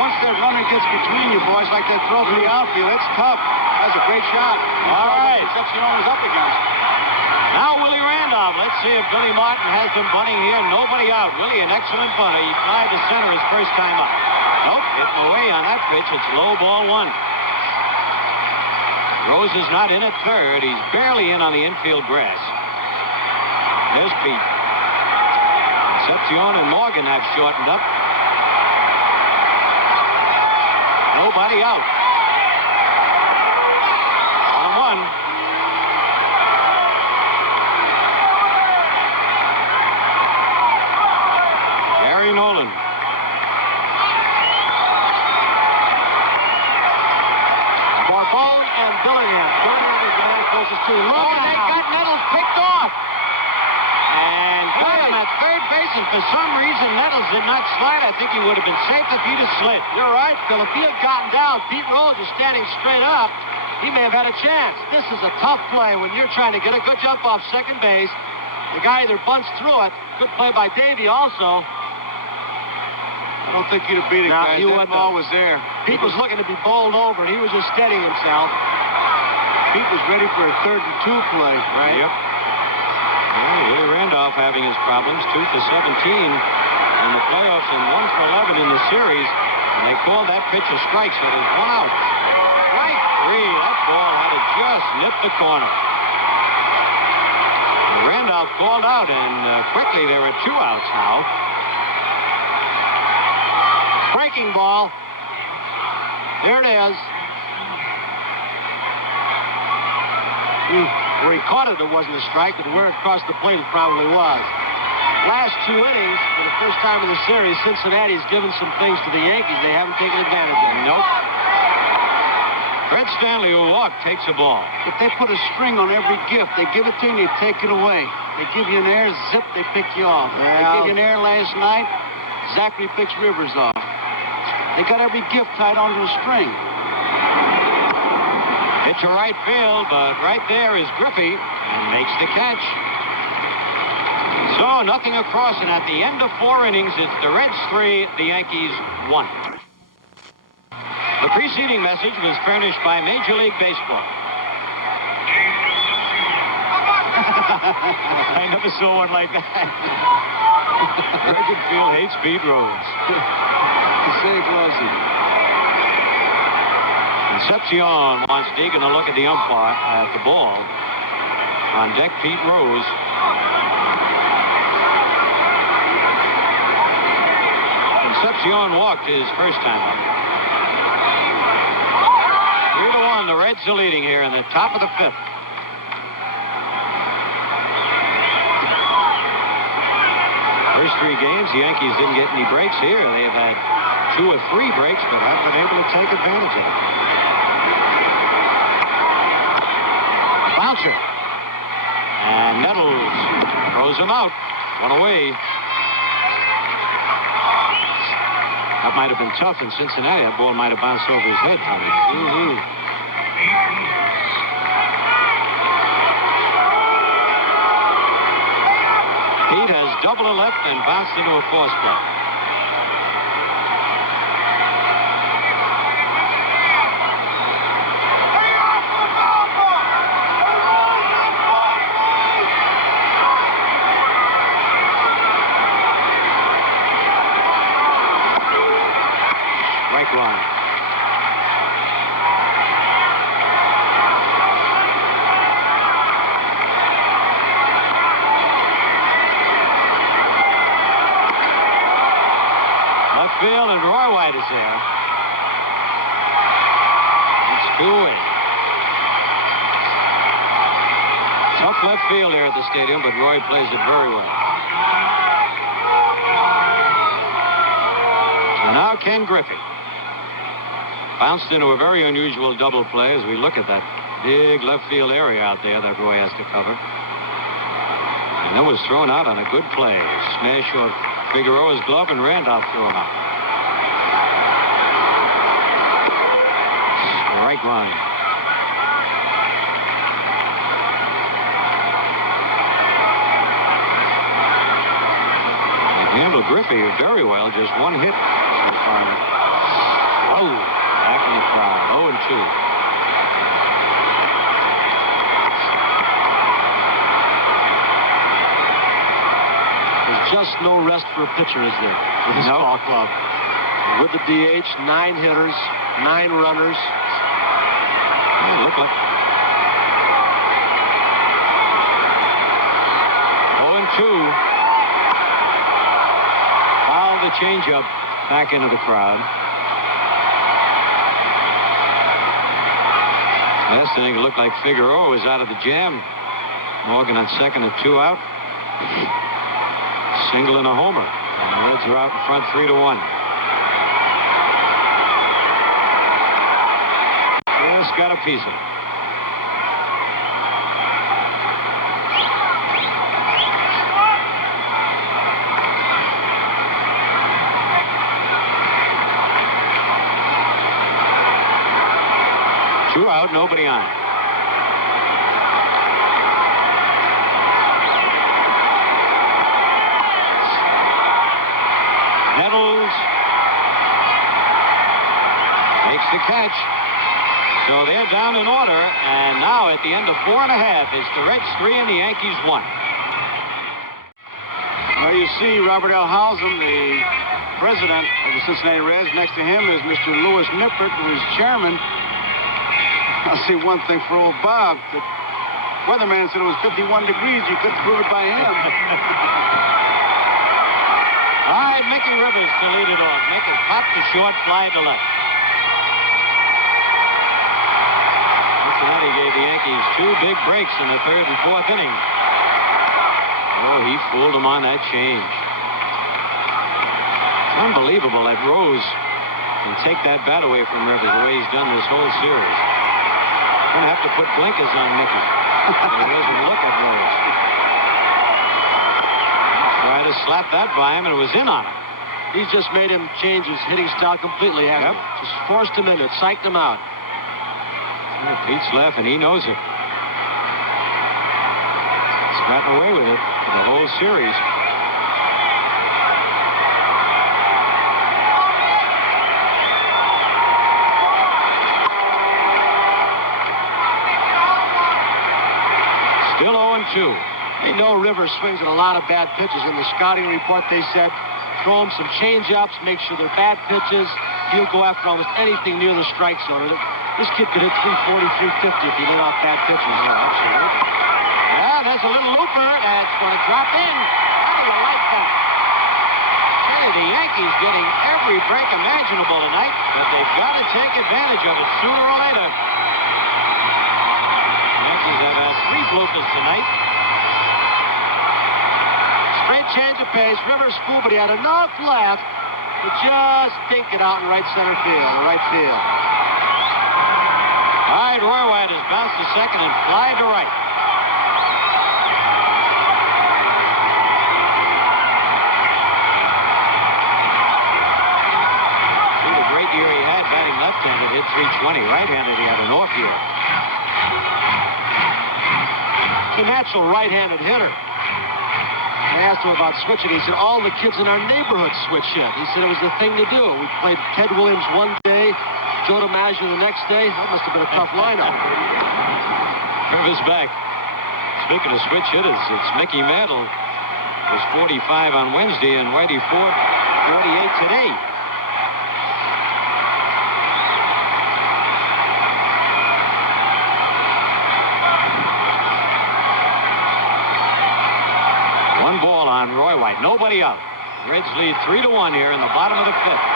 Once that runner gets between you boys, like that throw from the outfield, it's tough. That's a great shot. All right. Concepcion was up against. Now Willie Randolph. Let's see if Billy Martin has them bunting here. Nobody out. Willie, an excellent bunter. He tried to center his first time up. Nope, hitting away on that pitch. It's low ball 1. Rose is not in at third. He's barely in on the infield grass. There's Pete. Concepcion and Morgan have shortened up. Nobody out. 1-1. Gary Nolan. Barbone and Billingham. Billingham is the man closest to him. Oh, they got Nettles picked off. And got him at third base, and for some reason Nettles did not slide. I think he would have been safe if he'd have slid. You're right, Phil. If he had gotten down, Pete Rose was standing straight up. he may have had a chance. This is a tough play when you're trying to get a good jump off second base. The guy either bunts through it. Good play by Davey also. I don't think he'd have beat it, guys. That ball was there. Pete was looking to be bowled over, and he was just steadying himself. Pete was ready for a 3rd and 2 play. Right. Yep. Well, Willie Randolph having his problems. 2 for 17 in the playoffs and 1 for 11 in the series. And they called that pitch a strike, so there's 1 out. Strike 3. That ball had to just nip the corner. And Randolph called out, and quickly there are 2 outs now. Breaking ball. There it is. Where he caught it, it wasn't a strike, but where it crossed the plate, it probably was. Last 2 innings, for the first time in the series, Cincinnati's given some things to the Yankees they haven't taken advantage of. Nope. Fred Stanley, who walked, takes a ball. If they put a string on every gift, they give it to you, you take it away. They give you an air, zip, they pick you off. Well, they give you an air last night, Zachary picks Rivers off. They got every gift tied onto a string. Hit to right field, but right there is Griffey and makes the catch. So nothing across, and at the end of 4 innings, it's the Reds 3, the Yankees 1. The preceding message was furnished by Major League Baseball. I never saw one like that. Field hates Pete Rose. Save Rossi. Concepcion wants Deegan to look at the umpire at the ball. On deck, Pete Rose. Concepcion walked his first time up. 3-1, the Reds are leading here in the top of the 5th. First 3 games, the Yankees didn't get any breaks here. They have had 2 or 3 breaks, but haven't been able to take advantage of it. Bouncer. And Nettles throws him out. 1 away. That might have been tough in Cincinnati. That ball might have bounced over his head, Tommy. Pete has double a left and bounced into a force play. Strike 1. Field, and Roy White is there. It's 2 away. Tough left field there at the stadium, but Roy plays it very well. And now Ken Griffey. Bounced into a very unusual double play as we look at that big left field area out there that Roy has to cover. And that was thrown out on a good play. Smash off Figueroa's glove, and Randolph threw him out. Strike 1. He handled Griffey very well. Just 1 hit so far. Oh, back in the crowd. 0-2. There's just no rest for a pitcher, is there? With this ball club. With the DH, 9 hitters, 9 runners. Yeah, look like 0-2. Foul the changeup back into the crowd. Last inning, it looked like Figueroa was out of the jam. Morgan on second and 2 out. Single and a homer. And the Reds are out in front 3-1. Just got a piece of it. Two out. out, nobody on. Nettles makes the catch. So they're down in order, and now at the end of 4 1/2, it's the Reds 3 and the Yankees 1. Well, you see Robert L. Howsam, the president of the Cincinnati Reds. Next to him is Mr. Lewis Nippert, who is chairman. I'll see one thing for old Bob. The weatherman said it was 51 degrees. You couldn't prove it by him. All right, Mickey Rivers to lead it off. Mickey popped the short fly to left. Cincinnati gave the Yankees 2 big breaks in the 3rd and 4th inning. Oh, he fooled them on that change. It's unbelievable that Rose can take that bat away from Rivers the way he's done this whole series. Going to have to put blinkers on Mickey. He doesn't look at Rose. Tried to slap that by him, and it was in on him. He's just made him change his hitting style completely. Yep. Just forced him into it, psyched him out. Well, Pete's left, and he knows it. He's gotten away with it for the whole series. Still 0-2. They know Rivers swings at a lot of bad pitches. In the scouting report, they said throw him some change-ups, make sure they're bad pitches. He'll go after almost anything near the strike zone. This kid could hit 340, 350 if he laid off bad pitches. Yeah, absolutely. Yeah, there's a little looper that's going to drop in. How do you like that? Hey, the Yankees getting every break imaginable tonight, but they've got to take advantage of it sooner or later. The Yankees have had 3 bloopers tonight. Straight change of pace. Rivers fooled, but he had enough left to just dink it out in right center field, right field. All right, Roy White has bounced to second and fly to right. See the great year he had batting left-handed, hit 320. Right-handed, he had an off year. He's a natural right-handed hitter. I asked him about switching. He said all the kids in our neighborhood switch hit. He said it was the thing to do. We played Ted Williams one day, Joe DiMaggio the next day. That must have been a tough lineup. Rivers back. Speaking of switch hitters, it's Mickey Mantle. Was 45 on Wednesday, and Whitey Ford, 48 today. One ball on Roy White. Nobody out. Reds lead 3-1 here in the bottom of the 5th.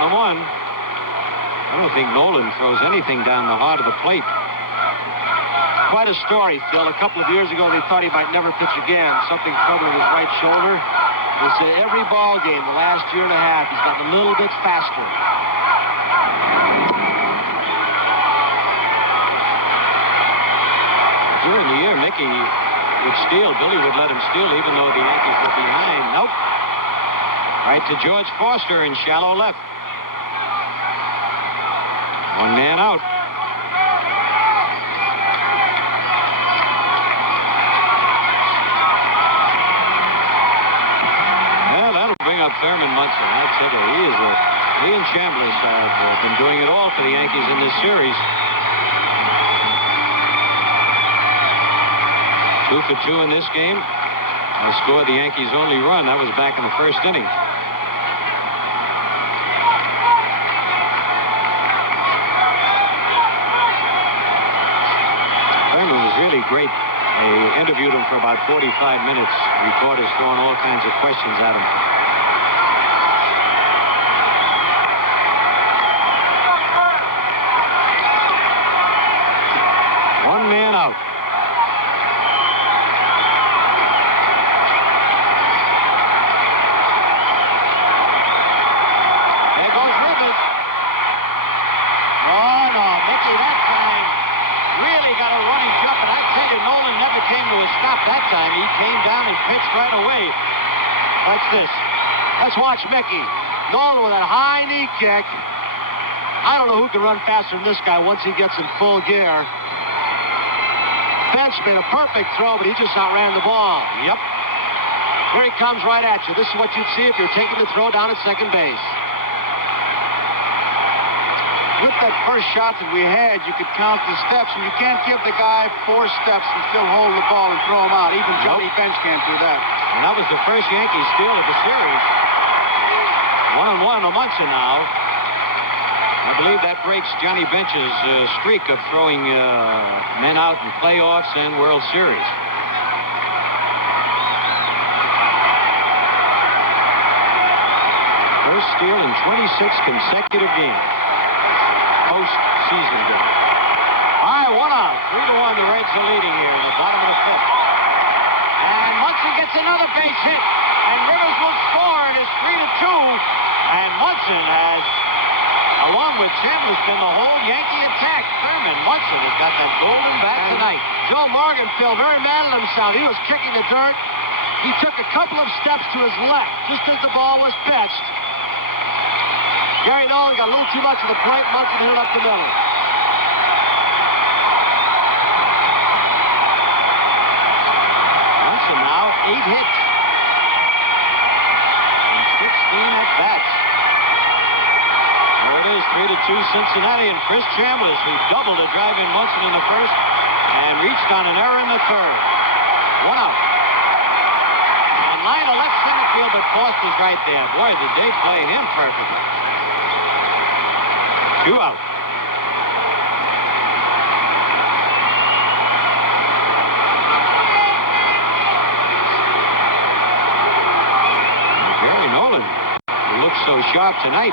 1-1. I don't think Nolan throws anything down the heart of the plate. Quite a story, Phil. A couple of years ago, they thought he might never pitch again. Something troubled his right shoulder. They say every ball game the last year and a half, he's gotten a little bit faster. During the year, Mickey would steal. Billy would let him steal even though the Yankees were behind. Nope. Right to George Foster in shallow left. 1 man out. Well, that'll bring up Thurman Munson. That's it. He and Chambliss have been doing it all for the Yankees in this series. 2 for 2 in this game. I scored the Yankees' only run. That was back in the 1st inning. Thurman was really great. They interviewed him for about 45 minutes. Reporters throwing all kinds of questions at him. One man out. That time he came down and pitched right away. Watch this. Let's watch Mickey. Nolan with a high knee kick. I don't know who can run faster than this guy once he gets in full gear. Bench made a perfect throw, but he just outran the ball. Yep. Here he comes right at you. This is what you'd see if you're taking the throw down at second base. With that first shot that we had, you could count the steps, and you can't give the guy 4 steps and still hold the ball and throw him out. Even Johnny Bench can't do that. And that was the first Yankee steal of the series. 1-1 on Munson now. I believe that breaks Johnny Bench's streak of throwing men out in playoffs and World Series. First steal in 26 consecutive games. Post-season game. All right, 1 out. 3-1. The Reds are leading here in the bottom of the 5th. And Munson gets another base hit. And Rivers will score. It is 3-2. And Munson has, along with Chambliss, been the whole Yankee attack. Thurman Munson has got that golden bat tonight. Joe Morgan, Phil, very mad at himself. He was kicking the dirt. He took a couple of steps to his left just as the ball was pitched. Gary Nolan got a little too much of the plate. Munson hit it up the middle. Munson now 8 hits. And 16 at bats. There it is, 3-2 Cincinnati, and Chris Chambliss, who doubled to drive in Munson in the first and reached on an error in the third. 1 out. And line to left center field, but Foster's right there. Boy, did they play him perfectly. 2 out. Gary Nolan, who looks so sharp tonight,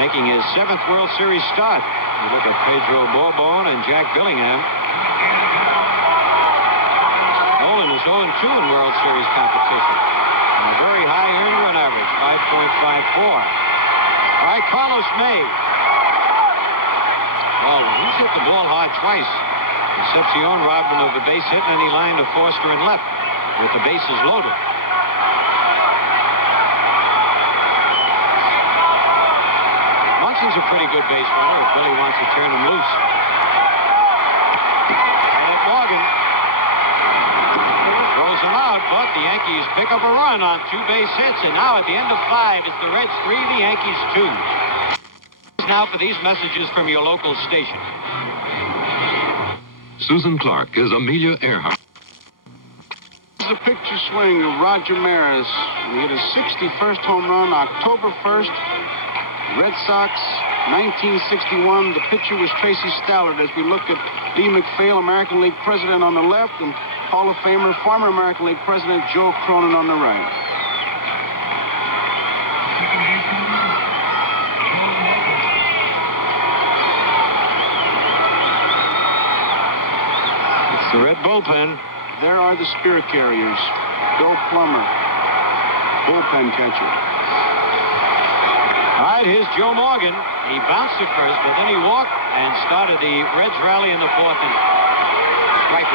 making his 7th World Series start. You look at Pedro Bourbon and Jack Billingham. Nolan is 0-2 in World Series competition. And a very high earned run average, 5.54. All right, Carlos May. Well, he's hit the ball hard twice. Concepcion robbed him of a base hit, and then he lined to Foster and left with the bases loaded. Munson's a pretty good base runner if Billy wants to turn him loose. And at Morgan throws him out, but the Yankees pick up a run on 2 base hits, and now at the end of 5, it's the Reds 3, the Yankees 2. Now for these messages from your local station. Susan Clark is Amelia Earhart. This is a picture swing of Roger Maris. He hit his 61st home run October 1st. Red Sox, 1961. The pitcher was Tracy Stallard. As we look at Lee McPhail, American League president on the left, and Hall of Famer, former American League president Joe Cronin on the right. The Red bullpen. There are the spirit carriers. Bill Plummer, bullpen catcher. All right, here's Joe Morgan. He bounced at first, but then he walked and started the Reds rally in the 4th inning. Strike 1.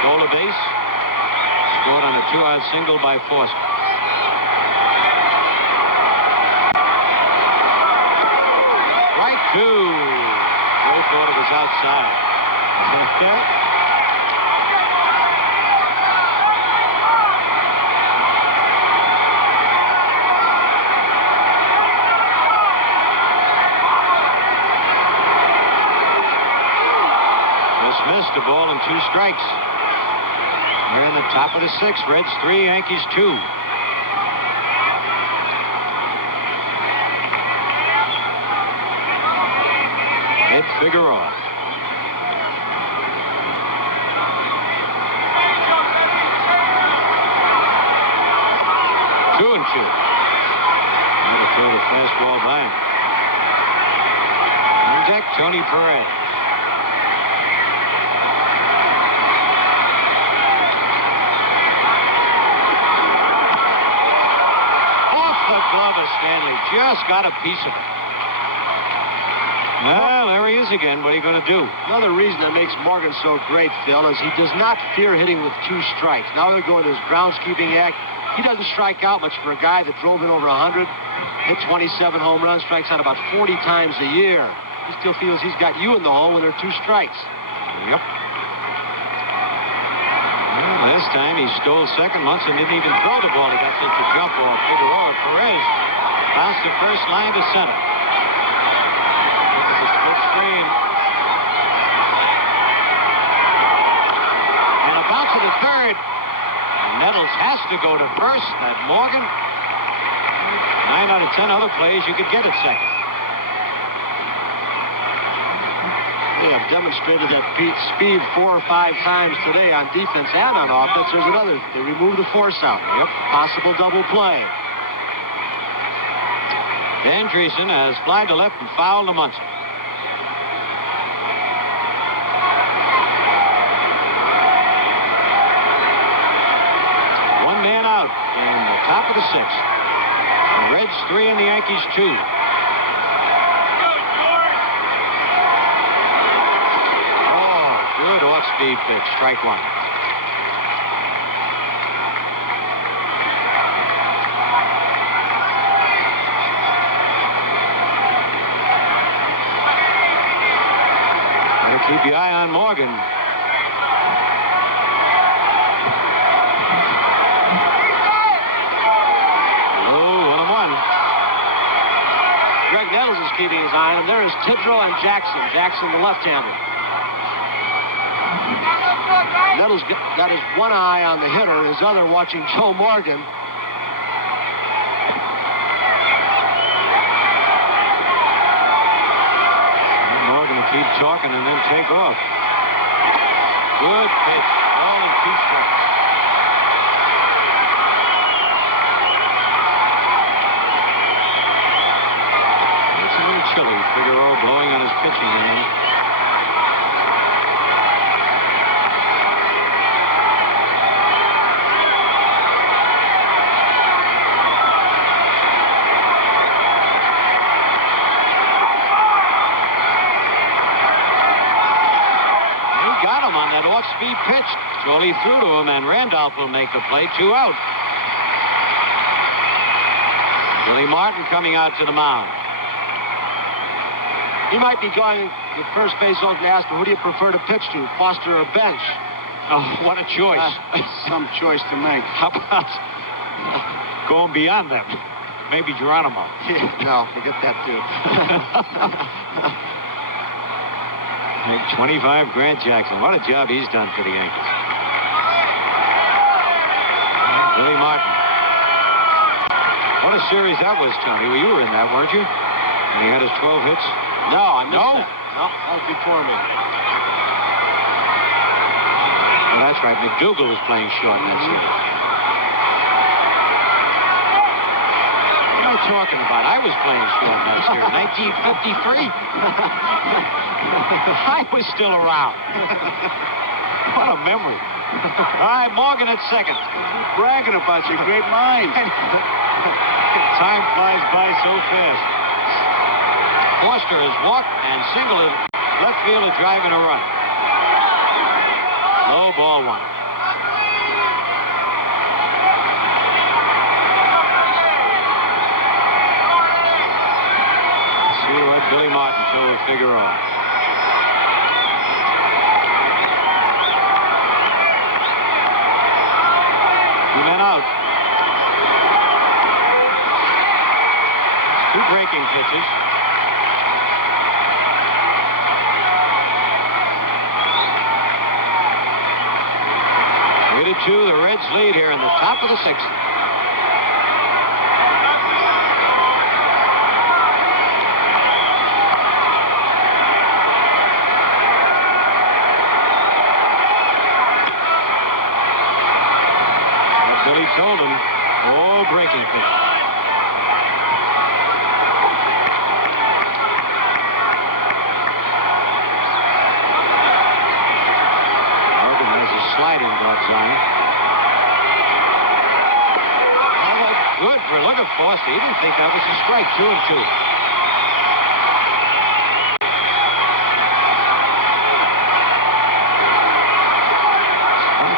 Stole a base. Scored on a 2-out single by Foster. Strike 2. Joe thought it was outside. Just missed a ball and 2 strikes. We're in the top of the 6th. Reds 3, Yankees 2. Hit Figueroa. 2-2. Had to throw the fastball by him. On deck, Tony Perez. Off the glove of Stanley. Just got a piece of it. Well, there he is again. What are you going to do? Another reason that makes Morgan so great, Phil, is he does not fear hitting with 2 strikes. Now he'll go into his groundskeeping act. He doesn't strike out much for a guy that drove in over 100. hit 27 home runs, strikes out about 40 times a year. He still feels he's got you in the hole when there are 2 strikes. Yep. Well, this time he stole second. Munson didn't even throw the ball. He got such a jump off Figueroa. Perez bounced the first line to center. Look at the split screen. And a bounce to the third. And Nettles has to go to first. That Morgan. 9 out of 10 other plays you could get at second. They have demonstrated that speed 4 or 5 times today on defense and on offense. There's another. They remove the force out. Yep. Possible double play. Dan Dreesen has fly to left and foul to Munson. One man out in the top of the 6th. The Reds 3 and the Yankees 2. Good off-speed pitch, strike 1. Gotta keep your eye on Morgan. Oh, 1-1. Greg Nettles is keeping his eye on him. There is Tidrow and Jackson. Jackson, the left-hander. Nettles got his one eye on the hitter, his other watching Joe Morgan. Morgan will keep talking and then take off. Good pitch. Ball and 2 strikes. It's a little chilly. Figueroa blowing on his pitching game. Off-speed pitch. So he threw to him, and Randolph will make the play. 2 out. Billy Martin coming out to the mound. He might be going with first base open to ask him, who do you prefer to pitch to, Foster or Bench? Oh, what a choice. Some choice to make. How about going beyond them? Maybe Geronimo. Yeah, no, forget that, too. Make 25 Grant Jackson. What a job he's done for the Yankees. Billy Martin. What a series that was, Tony. Well, you were in that, weren't you? And he had his 12 hits. No, I missed that. No, that was before me. Well, that's right. McDougal was playing short in that series. What am I talking about? I was playing short in that series. 1953. I was still around. What a memory. All right, Morgan at second. Bragging about your great mind. Time flies by so fast. Foster has walked and singled it left field and driving a run. Low ball 1. See what Billy Martin told Figueroa. Two men out. 2 breaking pitches. Three to 2, the Reds lead here in the top of the 6th. Billy told him, oh, breaking pitch. Morgan has a sliding gloves on. Oh, good for look at Foster. He didn't think that was a strike. 2 and 2.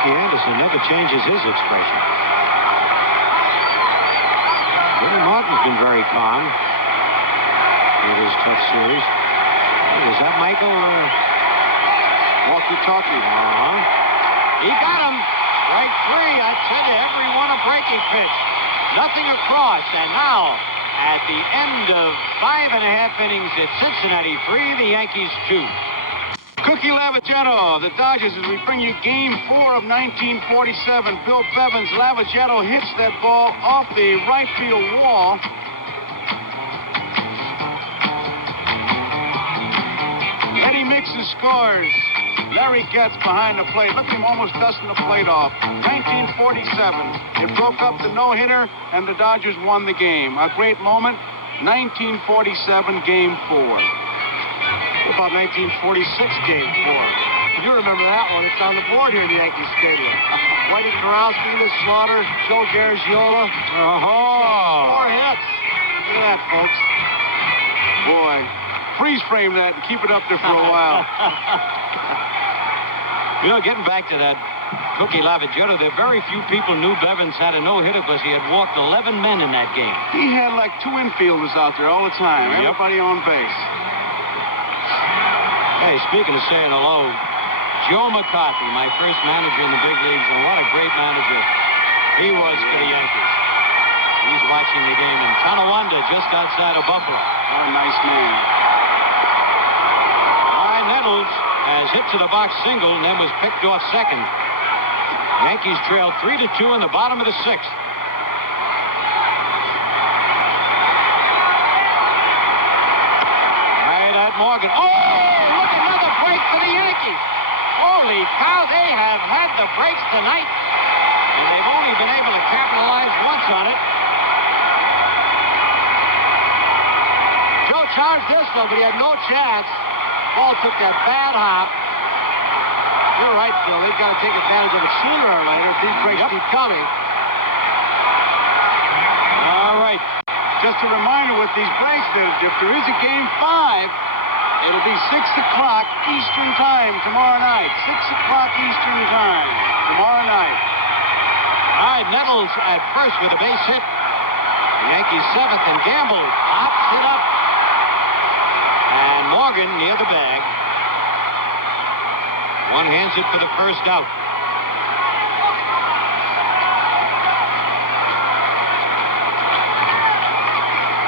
Sparky Anderson never changes his expression. Billy Martin's been very calm in this tough series. Hey, is that Michael Walkie-talkie? He got him. Strike 3. I tell you, every one a breaking pitch. Nothing across. And now, at the end of 5.5 innings, it's Cincinnati 3, the Yankees 2. Cookie Lavagetto of the Dodgers as we bring you Game 4 of 1947. Bill Bevins. Lavagetto hits that ball off the right field wall. Eddie Mixon scores. Larry Getz behind the plate. Look at him almost dusting the plate off. 1947. It broke up the no-hitter, and the Dodgers won the game. A great moment. 1947, Game 4. What about 1946, Game 4? You remember that one. It's on the board here in the Yankee Stadium. Whitey Karowski, Miss Slaughter, Joe Garagiola. Oh! 4 hits. Look at that, folks. Boy, freeze frame that and keep it up there for a while. You know, getting back to that Cookie Lavagetto, there very few people knew Bevins had a no-hitter because he had walked 11 men in that game. He had like 2 infielders out there all the time. Yep. Everybody on base. Hey, speaking of saying hello, Joe McCarthy, my first manager in the big leagues, and what a great manager he was for the Yankees. He's watching the game in Tonawanda, just outside of Buffalo. What a nice man. Ryan Nettles has hit to the box single and then was picked off second. Yankees trailed 3-2 in the bottom of the 6th. Right at Morgan. Oh, look, another break for the Yankees. Holy cow, they have had the breaks tonight, and they've only been able to capitalize once on it. Joe charged this one, but he had no chance. Ball took that bad hop. You're right, Phil. They've got to take advantage of it sooner or later if these breaks keep coming. All right. Just a reminder with these breaks that if there is a Game 5, it'll be 6 o'clock Eastern Time tomorrow night. 6 o'clock Eastern Time tomorrow night. All right, Nettles at first with a base hit. The Yankees 7th, and Gamble pops it up. And Morgan near the bag. One hands it for the first out.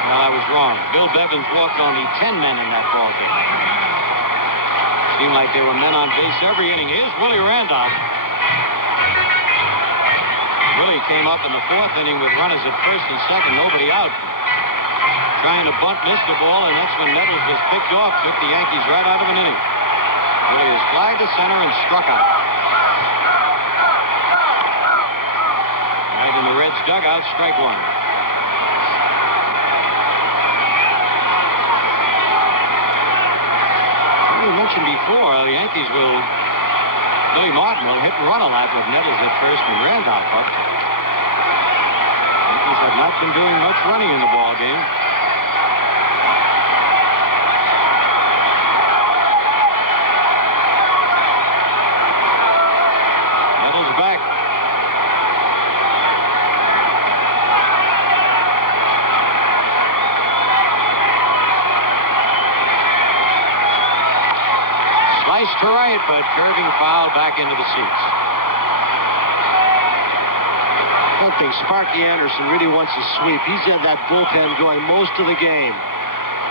Well, I was wrong. Bill Bevins walked only 10 men in that ball game. Seemed like there were men on base every inning. Here's Willie Randolph. Willie came up in the 4th inning with runners at first and second, nobody out. Trying to bunt, missed the ball, and that's when Nettles was picked off. Took the Yankees right out of an inning. Willie has flied to center and struck out. Right in the Reds' dugout, strike 1. We mentioned before, the Yankees will, Billy Martin will hit and run a lot with Nettles at first and Randolph up. Yankees have not been doing much running in the ball game. Nettles back. Sliced to right, but curving foul back into the seats. I don't think Sparky Anderson really wants to sweep. He's had that bullpen going most of the game.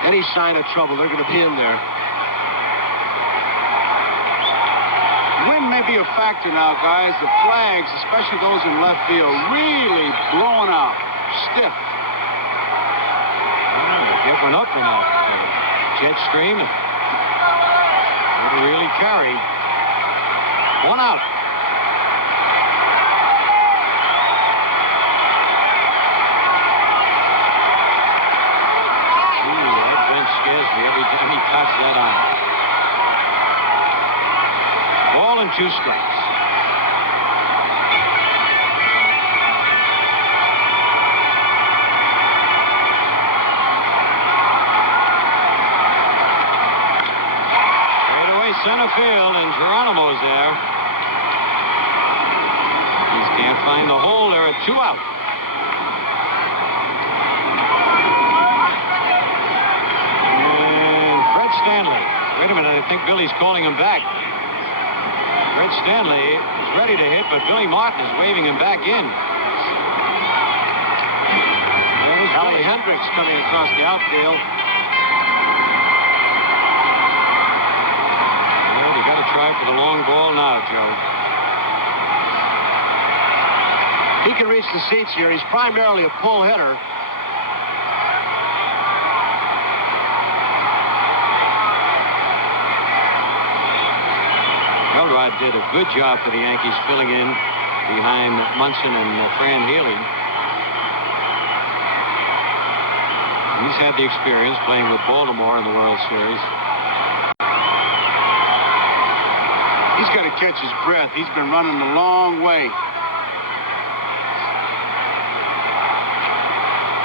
Any sign of trouble, they're going to be in there. Wind may be a factor now, guys. The flags, especially those in left field, really blowing out. Stiff. Get one up enough. Jet stream. Didn't really carry. One out. That bench scares me every time he cuts that on. Ball and 2 strikes. Center field, and Geronimo's there. He can't find the hole. There are 2 out. I think Billy's calling him back. Red Stanley is ready to hit, but Billy Martin is waving him back in. Ellie Hendricks coming across the outfield. Well, you got to try for the long ball now, Joe. He can reach the seats here. He's primarily a pull hitter. Elrod did a good job for the Yankees filling in behind Munson and Fran Healy. He's had the experience playing with Baltimore in the World Series. He's got to catch his breath. He's been running a long way.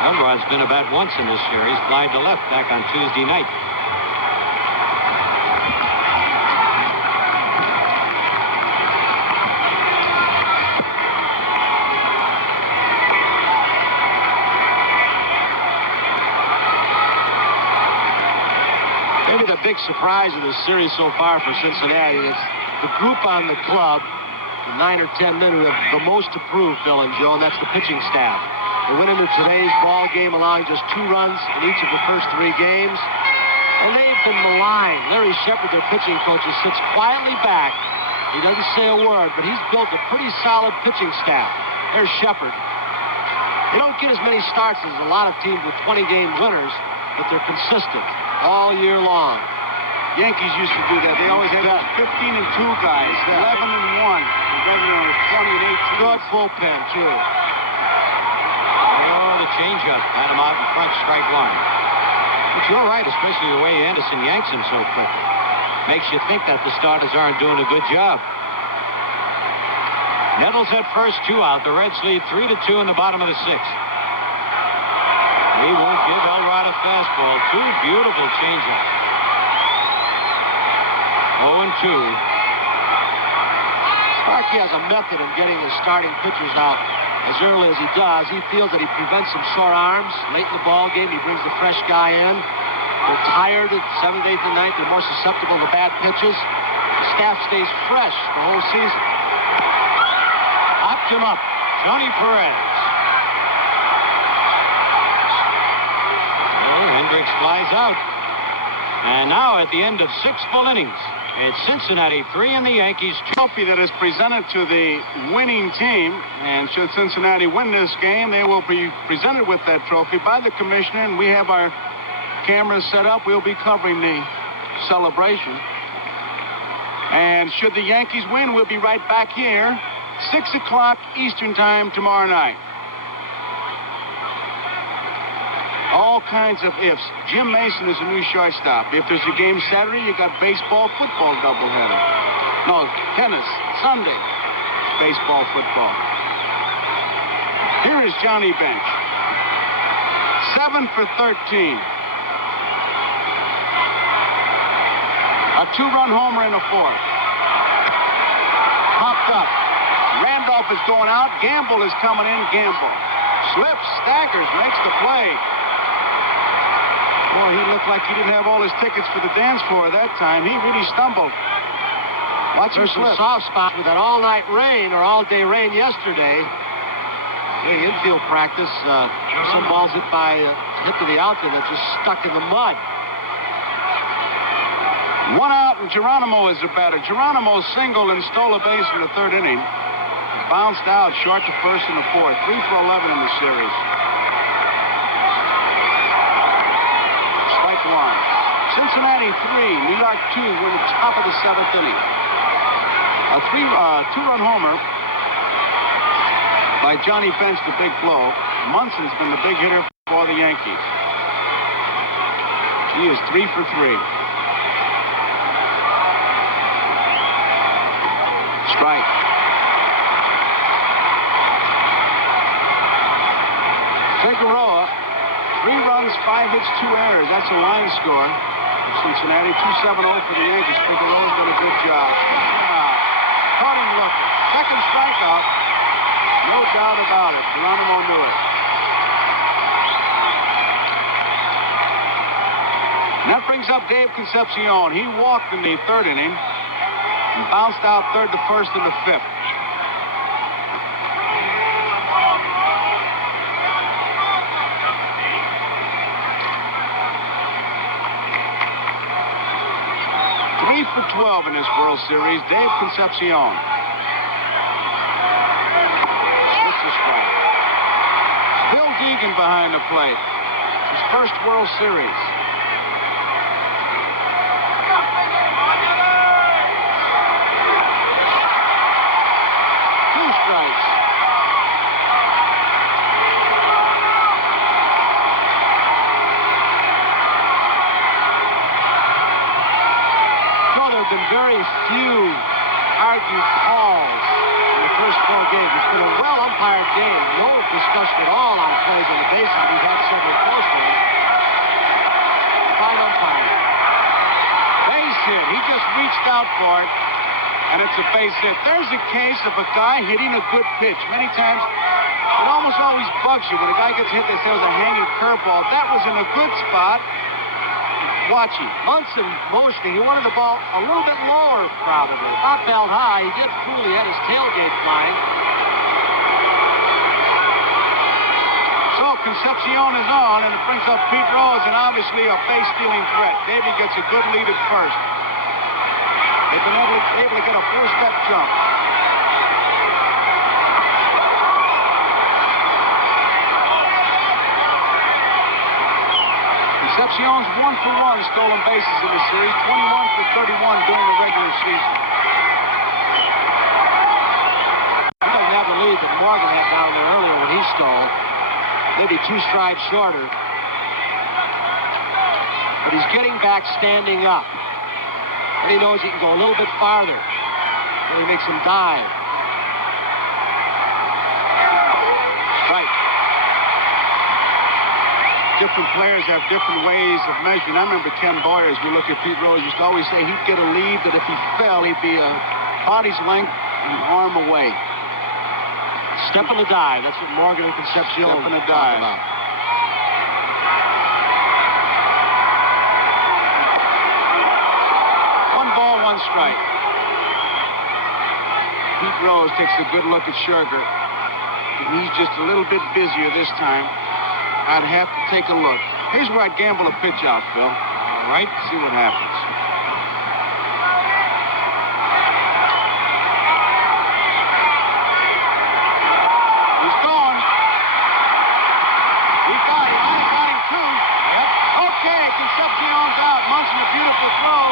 Elrod's been about once in this series, flied to left back on Tuesday night. Maybe the big surprise of this series so far for Cincinnati is the group on the club, the 9 or 10 men who have the most to prove, Phil and Joe, and that's the pitching staff. They went into today's ball game allowing just 2 runs in each of the first 3 games, and they've been maligned. Larry Shepard, their pitching coach, sits quietly back. He doesn't say a word, but he's built a pretty solid pitching staff. There's Shepard. They don't get as many starts as a lot of teams with 20-game winners, but they're consistent all year long. Yankees used to do that. They always had 15-2 guys, 11-1. Then 20-18. Good bullpen, too. Oh, the changeup had him out in front, strike 1. But you're right, especially the way Anderson yanks him so quickly. Makes you think that the starters aren't doing a good job. Nettles at first, 2 out. The Reds lead 3-2 in the bottom of the 6th. He won't give Elrod a fastball. 2 beautiful changeups. 0-2. Sparky has a method in getting his starting pitchers out as early as he does. He feels that he prevents some sore arms. Late in the ball game, he brings the fresh guy in. They're tired at 7th, 8th, and 9th. They're more susceptible to bad pitches. The staff stays fresh the whole season. Hopped him up. Tony Perez. Hendricks flies out. And now at the end of 6 full innings, it's Cincinnati 3 and the Yankees 2. Trophy that is presented to the winning team, and should Cincinnati win this game, they will be presented with that trophy by the commissioner, and we have our cameras set up. We'll be covering the celebration. And should the Yankees win, we'll be right back here, 6 o'clock Eastern time tomorrow night. All kinds of ifs. Jim Mason is a new shortstop. If there's a game Saturday, you got baseball, football doubleheader. No, tennis, Sunday, baseball, football. Here is Johnny Bench. 7 for 13. A 2-run homer in the 4th. Popped up. Randolph is going out. Gamble is coming in. Gamble slips, staggers, makes the play. Boy, he looked like he didn't have all his tickets for the dance floor that time. He really stumbled. Watch him slip. There's some soft spot with that all-night rain or all-day rain yesterday. The infield practice, some balls hit to the outfield that just stuck in the mud. 1 out, and Geronimo is the batter. Geronimo singled and stole a base in the 3rd inning. Bounced out short to first in the 4th. 3 for 11 in the series. Strike 1. Cincinnati 3, New York 2. We're at the top of the 7th inning. A 2-run homer by Johnny Bench, the big blow. Munson's been the big hitter for the Yankees. He is 3 for 3. Strike. Figueroa, 3 runs, 5 hits, 2 errors. That's a line score. Cincinnati 2-7-0 for the Yankees. Figueroa's done a good job. Caught him looking. Second strikeout. No doubt about it. Geronimo knew it. And that brings up Dave Concepcion. He walked in the third inning and bounced out third to first in the fifth. Three for 12 in this World Series. Dave Concepcion. This is strike. Bill Deegan behind the plate. His first World Series. Two strikes. There have been very few argued calls in the first 4 games. It's been a well-umpired game. No discussion at all on plays on the bases. We've had several close ones. Fine umpiring. Base hit. He just reached out for it, and it's a base hit. There's a case of a guy hitting a good pitch. Many times, it almost always bugs you. When a guy gets hit, they say it was a hanging curveball. That was in a good spot. Watching. Munson motioning. He wanted the ball a little bit lower, probably. Not belt high. He did fool. He had his tailgate flying. So Concepcion is on, and it brings up Pete Rose, and obviously a base-stealing threat. Davey gets a good lead at first. They've been able to get a 4-step jump. Concepcion's 1 for 1 stolen bases in the series, 21 for 31 during the regular season. He doesn't have the lead that Morgan had down there earlier when he stole. Maybe 2 strides shorter. But he's getting back standing up. And he knows he can go a little bit farther. And he makes him dive. Strike. Different players have different ways of measuring. I remember Ken Boyer, as we look at Pete Rose, used to always say he'd get a lead, that if he fell, he'd be a body's length and an arm away. Step in the dive. That's what Morgan and Concepcion Step in the dive. About. 1 ball, 1 strike. Pete Rose takes a good look at Scherger. And he's just a little bit busier this time. I'd have to take a look. Here's where I'd gamble a pitch out, Phil. All right, see what happens. He's gone. He got him. I got him too. Yep. Okay, Concepcion's out. Munson, a beautiful throw.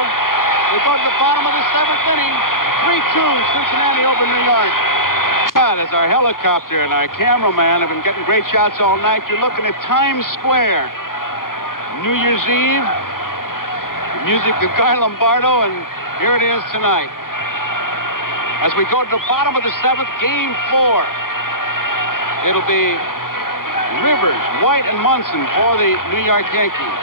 We go to the bottom of the 7th inning. 3-2, Cincinnati over New York. As our helicopter and our cameraman have been getting great shots all night, you're looking at Times Square. New Year's Eve, the music of Guy Lombardo, and here it is tonight. As we go to the bottom of the 7th, Game 4. It'll be Rivers, White, and Munson for the New York Yankees.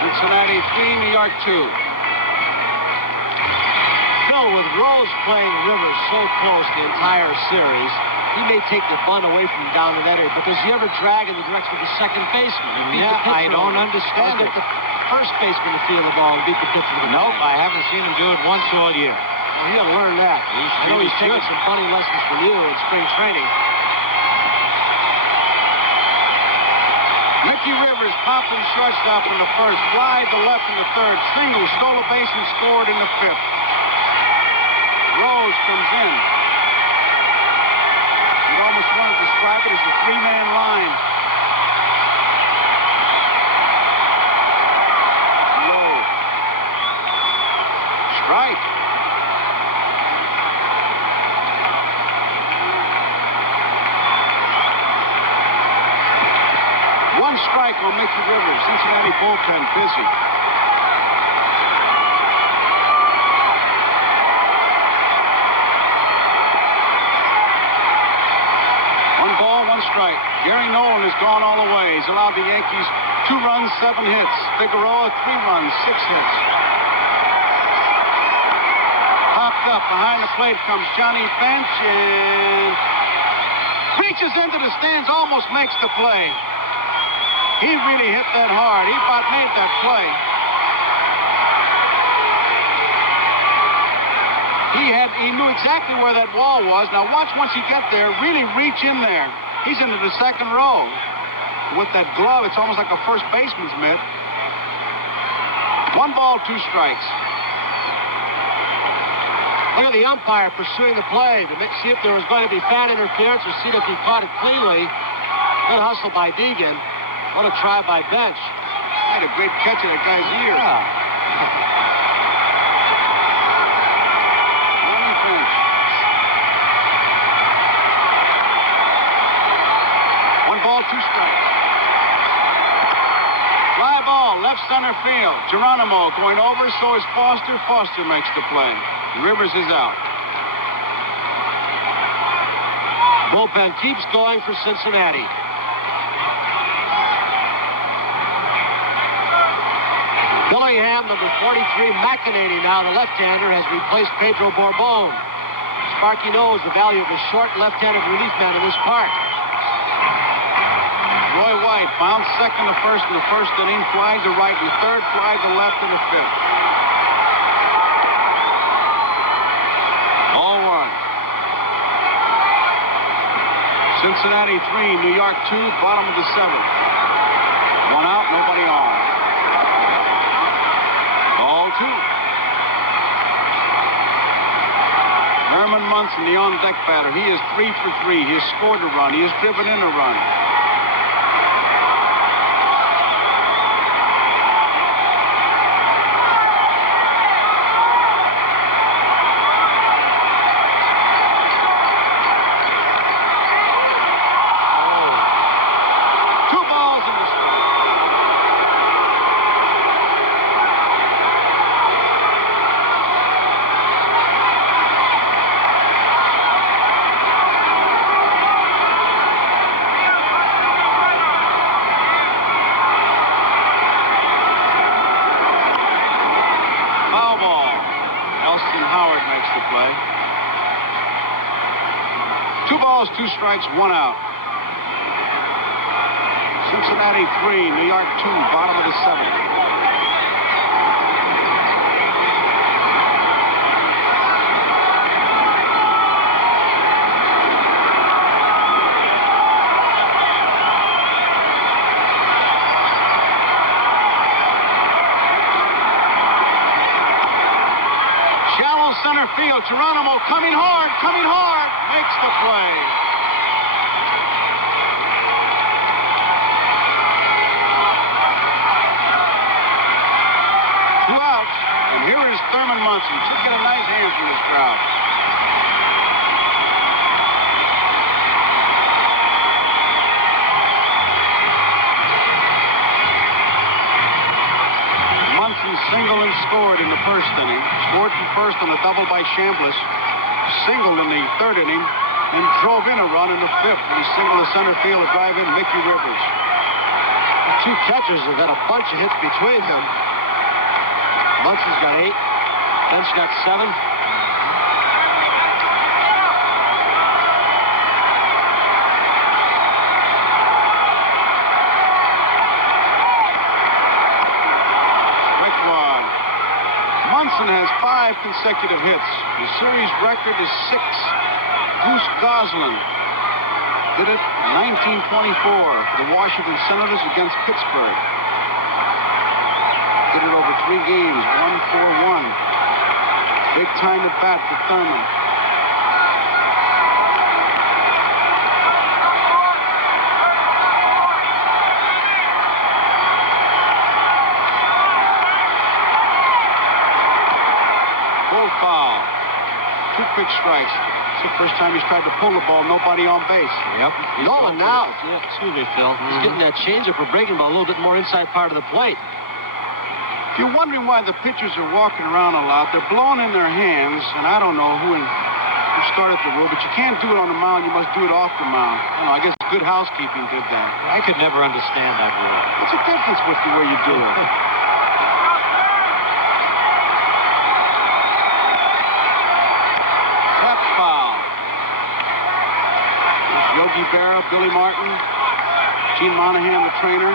Cincinnati 3, New York 2. With Rose playing Rivers so close the entire series, he may take the bunt away from down in that area, but does he ever drag in the direction of the second baseman? Yeah, I don't understand it. Get the first baseman to feel the ball and beat the pitcher with the Nope, bat. I haven't seen him do it once all year. Well, he ought to learn that. I know he's taking some bunting lessons from you in spring training. Mickey Rivers popped in shortstop in the first, fly to left in the third, single, stole a base and scored in the 5th. Rose comes in. You almost want to describe it as a 3-man line. Low. Strike. One strike on Mickey Rivers. Cincinnati bullpen busy. 1 ball, 1 strike. Gary Nolan has gone all the way. He's allowed the Yankees 2 runs, 7 hits. Figueroa, 3 runs, 6 hits. Popped up behind the plate comes Johnny Bench and reaches into the stands, almost makes the play. He really hit that hard. He about made that play. He knew exactly where that wall was. Now watch once you get there, really reach in there. He's into the second row. With that glove, it's almost like a first baseman's mitt. 1 ball, 2 strikes. Look at the umpire pursuing the play to see if there was going to be fan interference or see if he caught it cleanly. Good hustle by Deegan. What a try by Bench. Had a great catch of that guy's ear. Yeah. 1 ball, 2 strikes. Fly ball, left center field. Geronimo going over, so is Foster. Foster makes the play. Rivers is out. Bullpen keeps going for Cincinnati. Billingham, number 43, McInerney now, the left-hander, has replaced Pedro Borbon. Sparky knows the value of a short left-handed relief man in this park. Roy White found second to first in the first inning, fly to right in the third, fly to left in the fifth. All one. Cincinnati 3, New York 2, bottom of the 7th. 1 out, nobody on. All 2. Herman Munson, the on-deck batter. He is 3 for 3. He has scored a run. He has driven in a run. Play. 2 balls, 2 strikes, 1 out. Cincinnati 3, New York 2, bottom of the 7th. Center field, Geronimo coming hard, makes the play. Two outs, and here is Thurman Munson. Should get a nice hand from this crowd. Singled and scored in the first inning. Scored from first on a double by Chambliss. Singled in the third inning and drove in a run in the fifth when he singled to center field to drive in Mickey Rivers. The 2 catchers have had a bunch of hits between them. Munson's got 8. Bench got 7. Has 5 consecutive hits. The series record is 6. Goose Goslin did it in 1924 for the Washington Senators against Pittsburgh. Did it over 3 games, 1-4-1. Big time at bat for Thurman. Foul. 2 quick strikes. It's the first time he's tried to pull the ball. Nobody on base. Yep. He's going now. Yeah, excuse me, Phil. He's getting that changeup or breaking ball a little bit more inside part of the plate. If you're wondering why the pitchers are walking around a lot, they're blowing in their hands, and I don't know who started the rule, but you can't do it on the mound. You must do it off the mound. I guess good housekeeping did that. I could never understand that rule. What's the difference with the way you do it? Yogi Berra, Billy Martin, Gene Monahan, the trainer.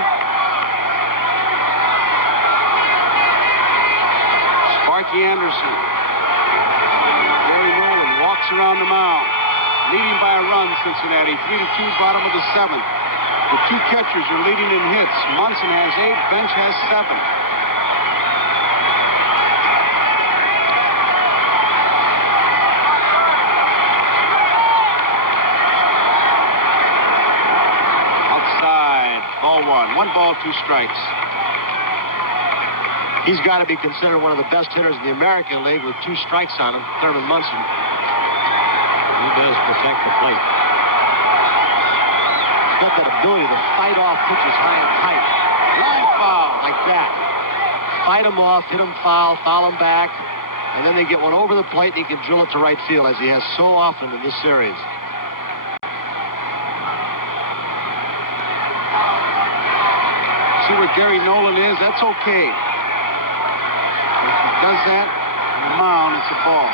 Cincinnati. 3-2, bottom of the 7th. The two catchers are leading in hits. Munson has 8, Bench has 7. Outside, ball 1. 1 ball, 2 strikes. He's got to be considered one of the best hitters in the American League with 2 strikes on him, Thurman Munson. He does protect the plate. He's got that ability to fight off pitches high and tight. Line foul. Like that. Fight him off, hit him foul him back, and then they get one over the plate and he can drill it to right field, as he has so often in this series. See where Gary Nolan is? That's okay. If he does that on the mound, it's a ball.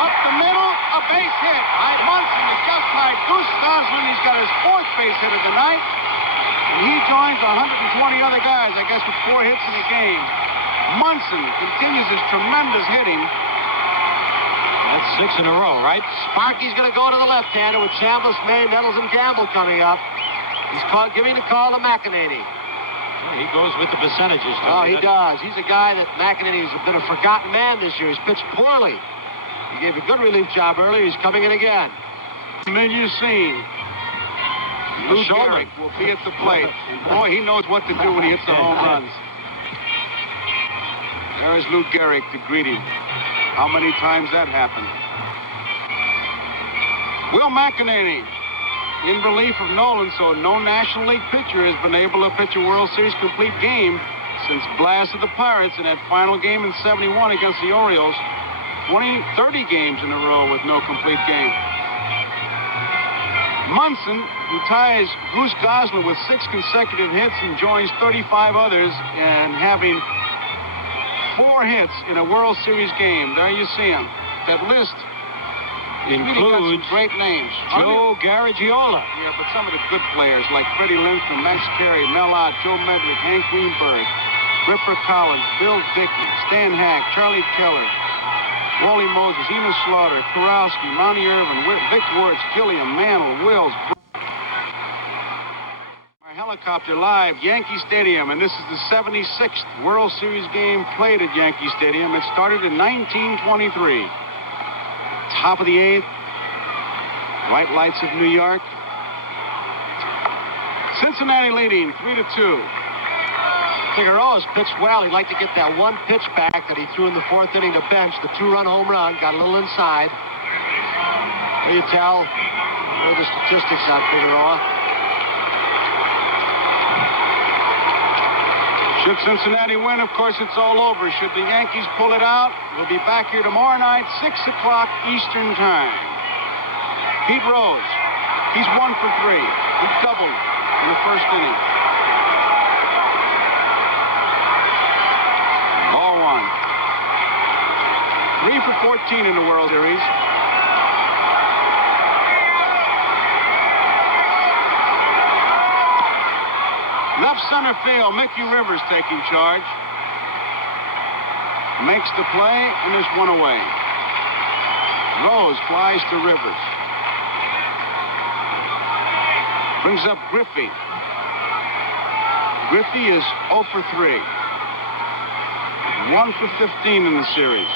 Up the middle, a base hit. Munson is just tied Goose Goslin. He's got his 4th base hit of the night. And he joins 120 other guys, I guess, with 4 hits in the game. Munson continues his tremendous hitting. That's 6 in a row, right? Sparky's going to go to the left-hander with Chambliss, May, Nettles, and Gamble coming up. He's giving the call to McEnany. Well, he goes with the percentages, Oh, Tony. he does. He's a guy that McEnany has been a forgotten man this year. He's pitched poorly. He gave a good relief job earlier. He's coming in again. Familiar scene. Lou Gehrig will be at the plate. And boy, he knows what to do when he hits the home runs. There's Lou Gehrig to greet him. How many times that happened? Will McEnany in relief of Nolan, so no National League pitcher has been able to pitch a World Series complete game since Blast of the Pirates in that final game in '71 against the Orioles. 30 games in a row with no complete game. Munson, who ties Goose Goslin with 6 consecutive hits and joins 35 others and having 4 hits in a World Series game. There you see him. That list includes really got some great names. Joe Garagiola. Yeah, but some of the good players like Freddie Lindstrom, Max Carey, Mel Ott, Joe Medwick, Hank Greenberg, Ripper Collins, Bill Dickey, Stan Hack, Charlie Keller, Wally Moses, Enos Slaughter, Kurowski, Monty Irvin, Vic Wirtz, Gilliam, Mantle, Wills. Helicopter live, Yankee Stadium, and this is the 76th World Series game played at Yankee Stadium. It started in 1923. Top of the 8th, bright lights of New York. Cincinnati leading 3-2. Figueroa's pitched well. He'd like to get that 1 pitch back that he threw in the 4th inning to Bench, the 2-run home run, got a little inside. There you tell, what are the statistics on Figueroa? Should Cincinnati win, of course, it's all over. Should the Yankees pull it out, we'll be back here tomorrow night, 6 o'clock Eastern Time. Pete Rose, he's 1 for 3. He doubled in the 1st inning. Ball 1. 3 for 14 in the World Series. Left center field, Mickey Rivers taking charge. Makes the play, and there's 1 away. Rose flies to Rivers. Brings up Griffey. Griffey is 0 for 3. 1 for 15 in the series.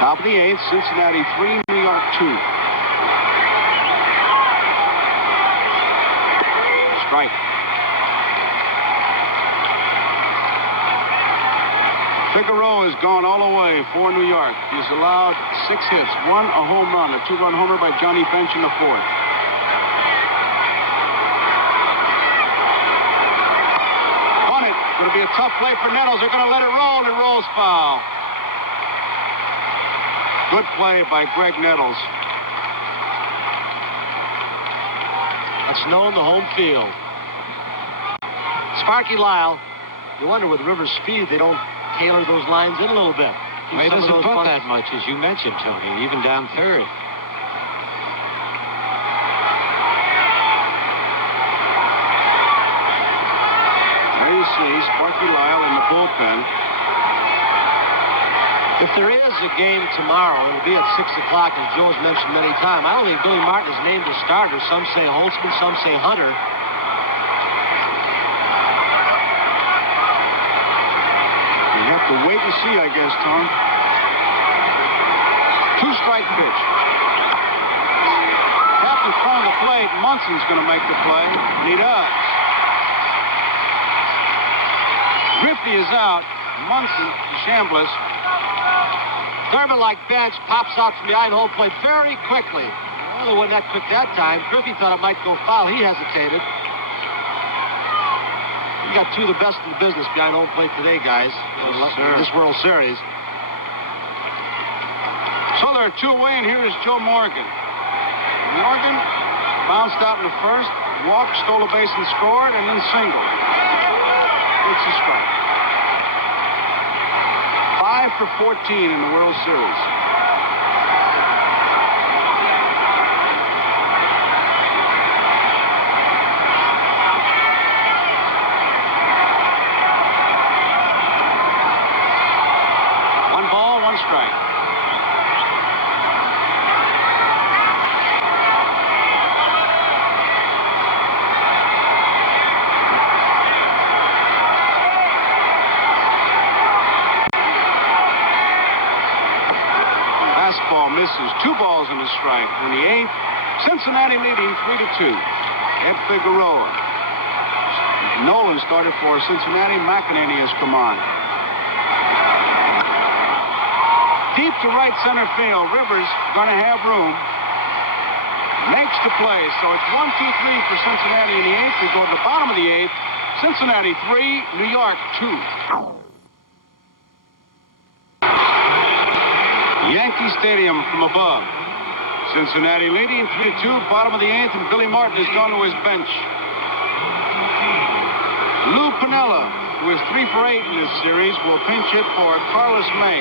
Top of the 8th, Cincinnati 3, New York 2. Strike. Figueroa has gone all the way for New York. He's allowed 6 hits, 1 a home run, a 2-run homer by Johnny Bench in the 4th. Won it. Going to be a tough play for Nettles. They're going to let it roll, and it rolls foul. Good play by Greg Nettles. That's known the home field. Sparky Lyle, you wonder with Rivers' speed, they don't tailor those lines in a little bit. Well, he doesn't put that much, as you mentioned, Tony, even down 3rd. bullpen. If there is a game tomorrow, it'll be at 6 o'clock, as Joe has mentioned many times. I don't think Billy Martin is named a starter. Some say Holtzman, some say Hunter. You have to wait and see, I guess, Tom. 2-strike pitch. Tapped in front of the plate. Munson's going to make the play, and he does. Griffey is out. Munson, Chambliss. Thurman, like bench, pops out from behind home plate very quickly. Well, it wasn't that quick that time. Griffey thought it might go foul. He hesitated. You got two of the best in the business behind home plate today, guys. In this World Series. So there are 2 away, and here is Joe Morgan. Morgan bounced out in the first, walked, stole a base and scored, and then singled. It's a strike. 5 for 14 in the World Series. One ball, 1 strike. Fastball misses. 2 balls and a strike. In the 8th, Cincinnati leading 3-2 at Figueroa. Nolan started for Cincinnati. McEnany has come on. Deep to right center field. Rivers going to have room. Makes the play. So it's 1-2-3 for Cincinnati in the 8th. We go to the bottom of the 8th. Cincinnati 3, New York 2. Yankee Stadium from above. Cincinnati leading 3-2, bottom of the 8th, and Billy Martin has gone to his bench. Lou Piniella, who is 3 for 8 in this series, will pinch hit for Carlos May.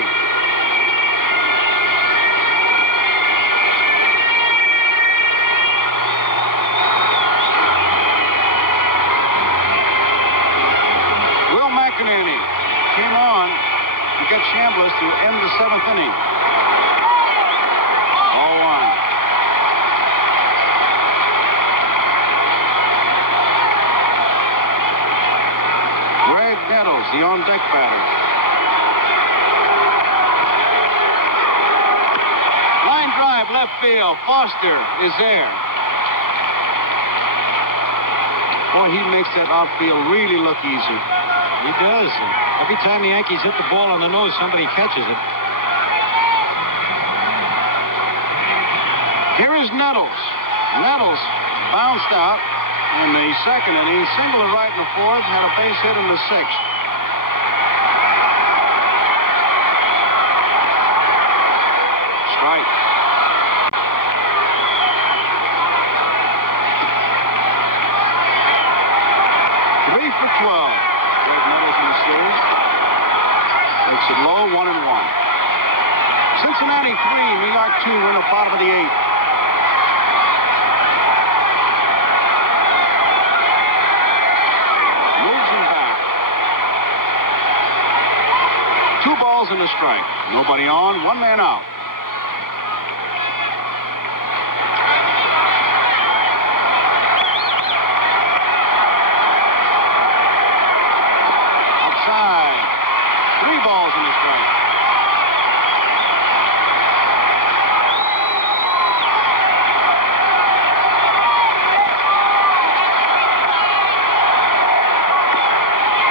Will McEnany came on to get Chambliss to end the 7th inning. 0-1. Greg Nettles, the on-deck batter. Line drive, left field. Foster is there. Boy, he makes that outfield really look easy. He does. Every time the Yankees hit the ball on the nose, somebody catches it. Here is Nettles. Nettles bounced out in the 2nd inning, singled to right in the 4th, had a base hit in the 6th. Strike. Three for 12. Greg Nettles in the series. Takes it low, 1-1. Cincinnati 3, New York 2, we're in the bottom of the 8th. And a strike. Nobody on, 1 man out. Outside. 3 balls and a strike.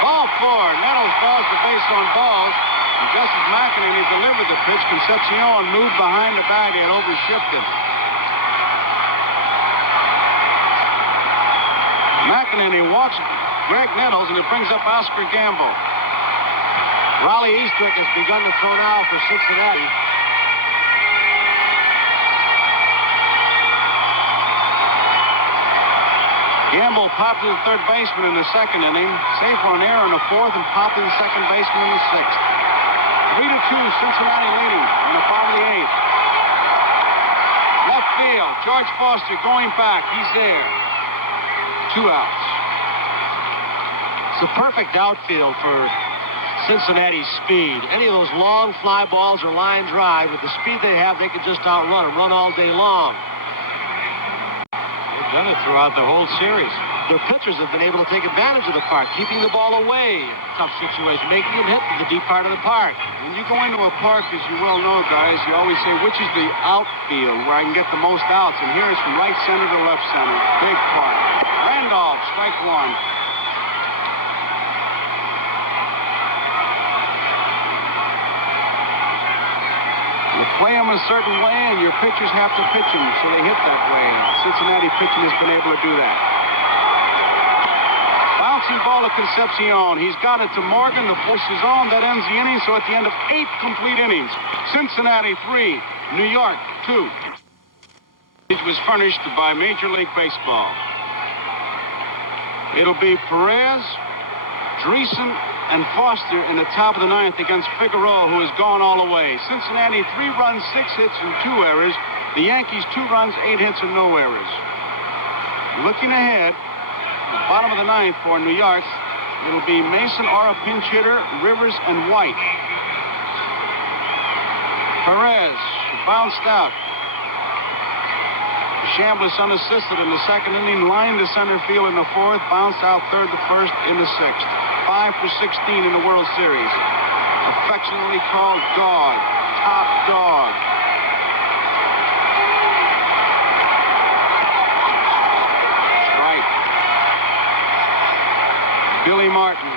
Ball 4. Nettles draws the base on balls. And just as McEnany delivered the pitch, Concepcion moved behind the bag and overshipped it. McEnany walks Greg Nettles, and it brings up Oscar Gamble. Raleigh Eastwick has begun to throw now for Cincinnati. Gamble popped to the 3rd baseman in the 2nd inning, safe for an error in the 4th, and popped to the 2nd baseman in the 6th. 3-2, Cincinnati leading in the bottom of the 8th. Left field, George Foster going back. He's there. 2 outs. It's a perfect outfield for Cincinnati's speed. Any of those long fly balls or line drive, with the speed they have, they could just outrun them, run all day long. They've done it throughout the whole series. Their pitchers have been able to take advantage of the park, keeping the ball away. Tough situation, making them hit the deep part of the park. When you go into a park, as you well know, guys, you always say, which is the outfield where I can get the most outs? And here it's from right center to left center. Big park. Randolph, strike one. You play them a certain way, and your pitchers have to pitch them, so they hit that way. Cincinnati pitching has been able to do that. Bouncing ball to Concepcion. He's got it to Morgan. The force is on. That ends the inning. So at the end of 8 complete innings, Cincinnati 3, New York 2. It was furnished by Major League Baseball. It'll be Perez, Dreesen, and Foster in the top of the 9th against Figueroa, who has gone all the way. Cincinnati 3 runs, 6 hits, and 2 errors. The Yankees 2 runs, 8 hits, and no errors. Looking ahead, the bottom of the 9th for New York, it'll be Mason or a pinch hitter, Rivers, and White. Perez bounced out. Chambliss unassisted in the 2nd inning, lined to center field in the 4th, bounced out 3rd to 1st in the 6th. 5 for 16 in the World Series. Affectionately called Dog, top dog. Billy Martin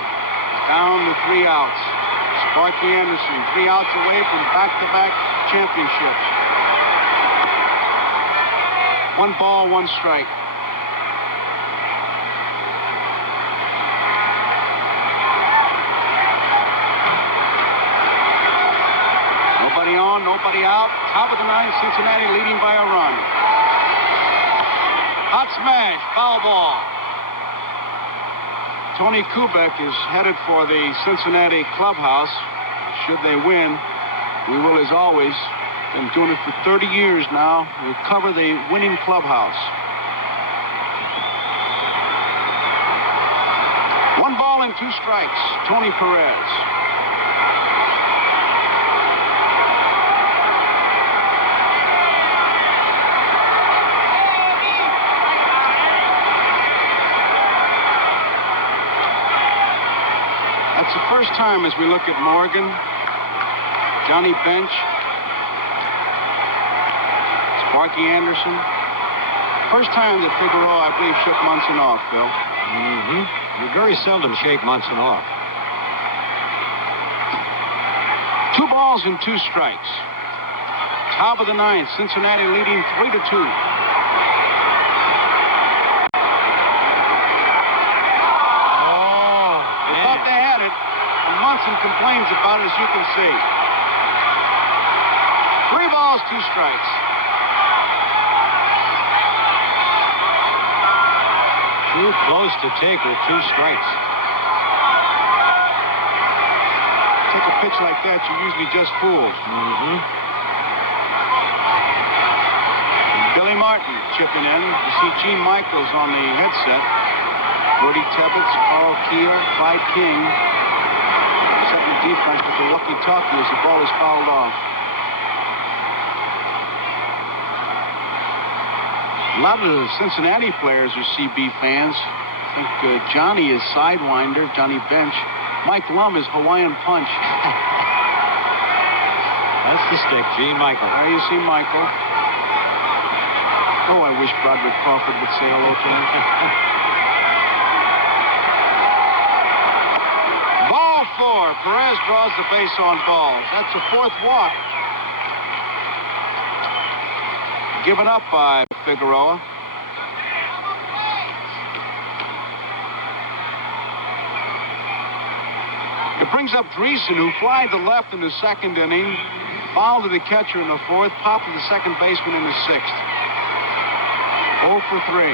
down to 3 outs. Sparky Anderson 3 outs away from back-to-back championships. 1 ball, 1 strike. Nobody on, nobody out. Top of the 9th, Cincinnati leading by a run. Hot smash, foul ball. Tony Kubek is headed for the Cincinnati clubhouse. Should they win, we will, as always, been doing it for 30 years now. We'll cover the winning clubhouse. 1 ball and 2 strikes. Tony Perez. That's the first time as we look at Morgan, Johnny Bench, Sparky Anderson. First time that Figueroa, I believe, shook Munson off, Phil. You very seldom shake Munson off. 2 balls and 2 strikes. Top of the 9th, Cincinnati leading 3-2. Munson complains about it, as you can see. 3 balls, 2 strikes. Too close to take with 2 strikes. Take a pitch like that, you're usually just fooled. Billy Martin chipping in. You see Gene Michaels on the headset. Brody Tebbets, Carl Keir, Clyde King. Setting the defense with the walkie-talkie as the ball is fouled off. A lot of the Cincinnati players are CB fans. I think Johnny is Sidewinder, Johnny Bench. Mike Lum is Hawaiian Punch. That's the stick, Gene Michael. There you see Michael. Oh, I wish Broderick Crawford would say hello to him. Ball 4. Perez draws the base on balls. That's the 4th walk. Given up by Figueroa. It brings up Dreesen, who flied to left in the 2nd inning, fouled to the catcher in the 4th, popped to the 2nd baseman in the 6th. 0 for 3.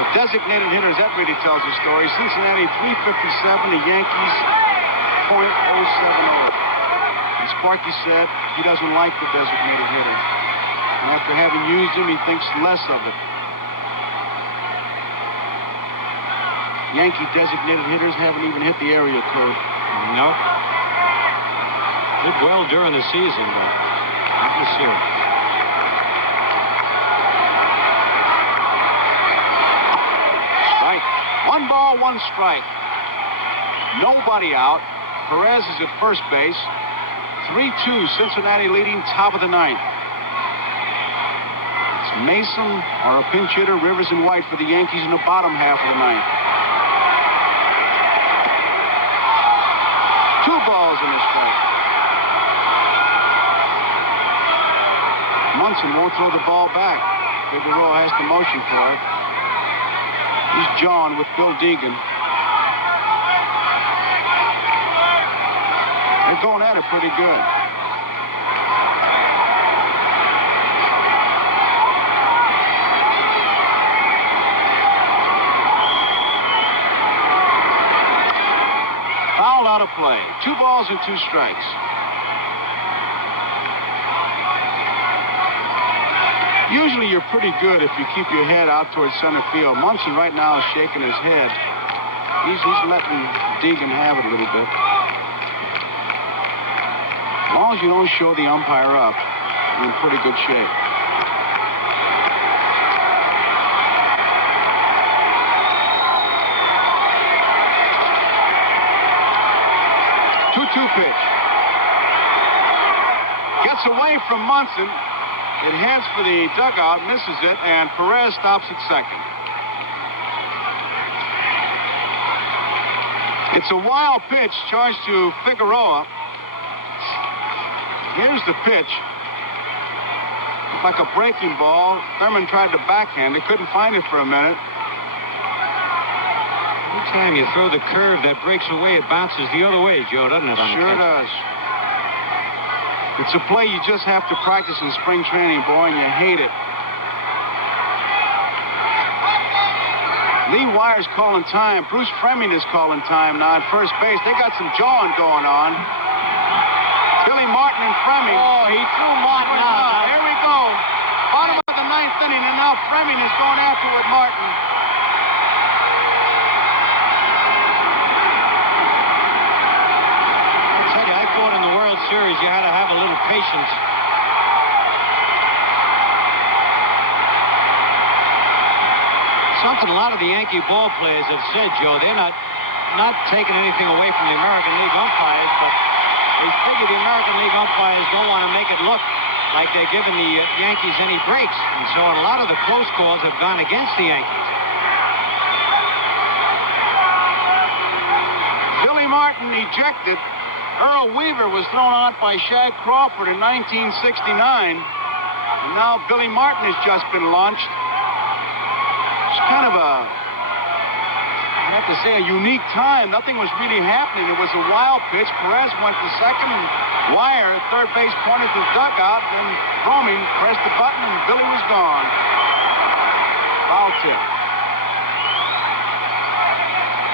The designated hitters, that really tells the story. Cincinnati 357, the Yankees .070. And Sparky said he doesn't like the designated hitter. And after having used him, he thinks less of it. Yankee designated hitters haven't even hit the area code. Nope. Did well during the season, but not this year. Strike. 1 ball, 1 strike. Nobody out. Perez is at first base. 3-2, Cincinnati leading, top of the 9th. It's Mason or a pinch hitter, Rivers and White for the Yankees in the bottom half of the 9th. 2 balls and a strike. Munson won't throw the ball back. Figueroa has to motion for it. He's John with Bill Deegan. They're going at it pretty good. Foul out of play. 2 balls and 2 strikes. Usually you're pretty good if you keep your head out towards center field. Munson right now is shaking his head. He's letting Deegan have it a little bit. As long as you don't show the umpire up, you're in pretty good shape. Two pitch. Gets away from Munson. It heads for the dugout, misses it, and Perez stops at second. It's a wild pitch charged to Figueroa. Here's the pitch. It's like a breaking ball. Thurman tried to backhand it, couldn't find it for a minute. Every time you throw the curve that breaks away, it bounces the other way, Joe, doesn't it? Sure does. It's a play you just have to practice in spring training, boy, and you hate it. Lee Wire's calling time. Bruce Fleming is calling time now at first base. They got some jawing going on. Billy Martin and Fleming. Oh, he threw Martin out. Here we go. Bottom of the 9th inning, and now Fleming is going after with Martin. I tell you, I thought in the World Series you had to have a little patience. Something a lot of the Yankee ball players have said, Joe, they're not taking anything away from the American League umpires, but they figure the American League umpires don't want to make it look like they're giving the Yankees any breaks. And so a lot of the close calls have gone against the Yankees. Billy Martin ejected. Earl Weaver was thrown out by Shag Crawford in 1969. And now Billy Martin has just been launched. It's kind of I have to say, a unique time. Nothing was really happening. It was a wild pitch. Perez went to second, and Wire at third base pointed to the dugout. Then Fromming pressed the button, and Billy was gone. Foul tip.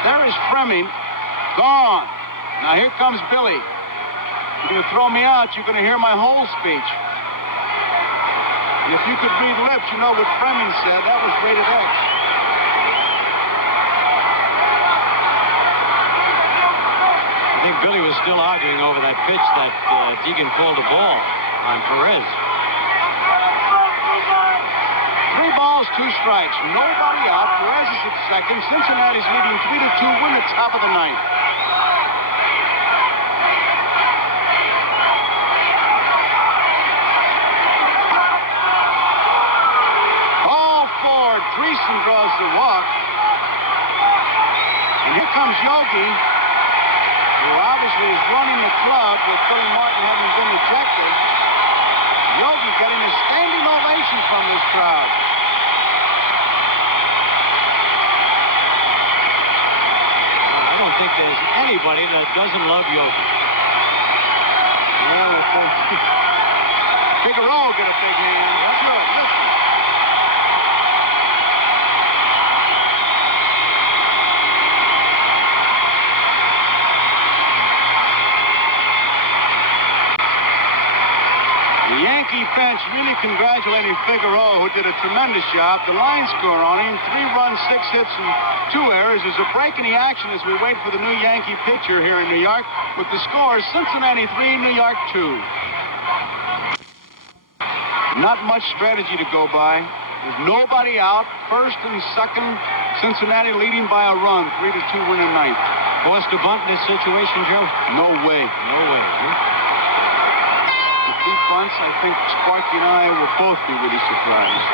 There is Fleming. Gone. Now here comes Billy. You're going to throw me out. You're going to hear my whole speech. And if you could read lips, you know what Fleming said. That was rated X. I think Billy was still arguing over that pitch that Deegan called the ball on Perez. 3 balls, 2 strikes. Nobody out. Perez is at second. Cincinnati's leading 3-2. Win at top of the 9th. Ball forward. Threeson draws the walk. And here comes Yogi, who obviously is running the club with Billy Martin having been ejected. Yogi getting a standing ovation from this crowd. I don't think there's anybody that doesn't love Yogi. Well, Figueroa get a big hand. That's good. Listen. The Yankee bench really congratulating Figueroa, who did a tremendous job. The line score on him, 3 runs, 6 hits, and 2 errors. There's a break in the action as we wait for the new Yankee pitcher here in New York with the score Cincinnati 3, New York 2. Not much strategy to go by. There's nobody out. First and second, Cincinnati leading by a run, 3-2 win in ninth. Forced to bunt in this situation, Joe? No way. No way, huh? If he bunts, I think Sparky and I will both be really surprised.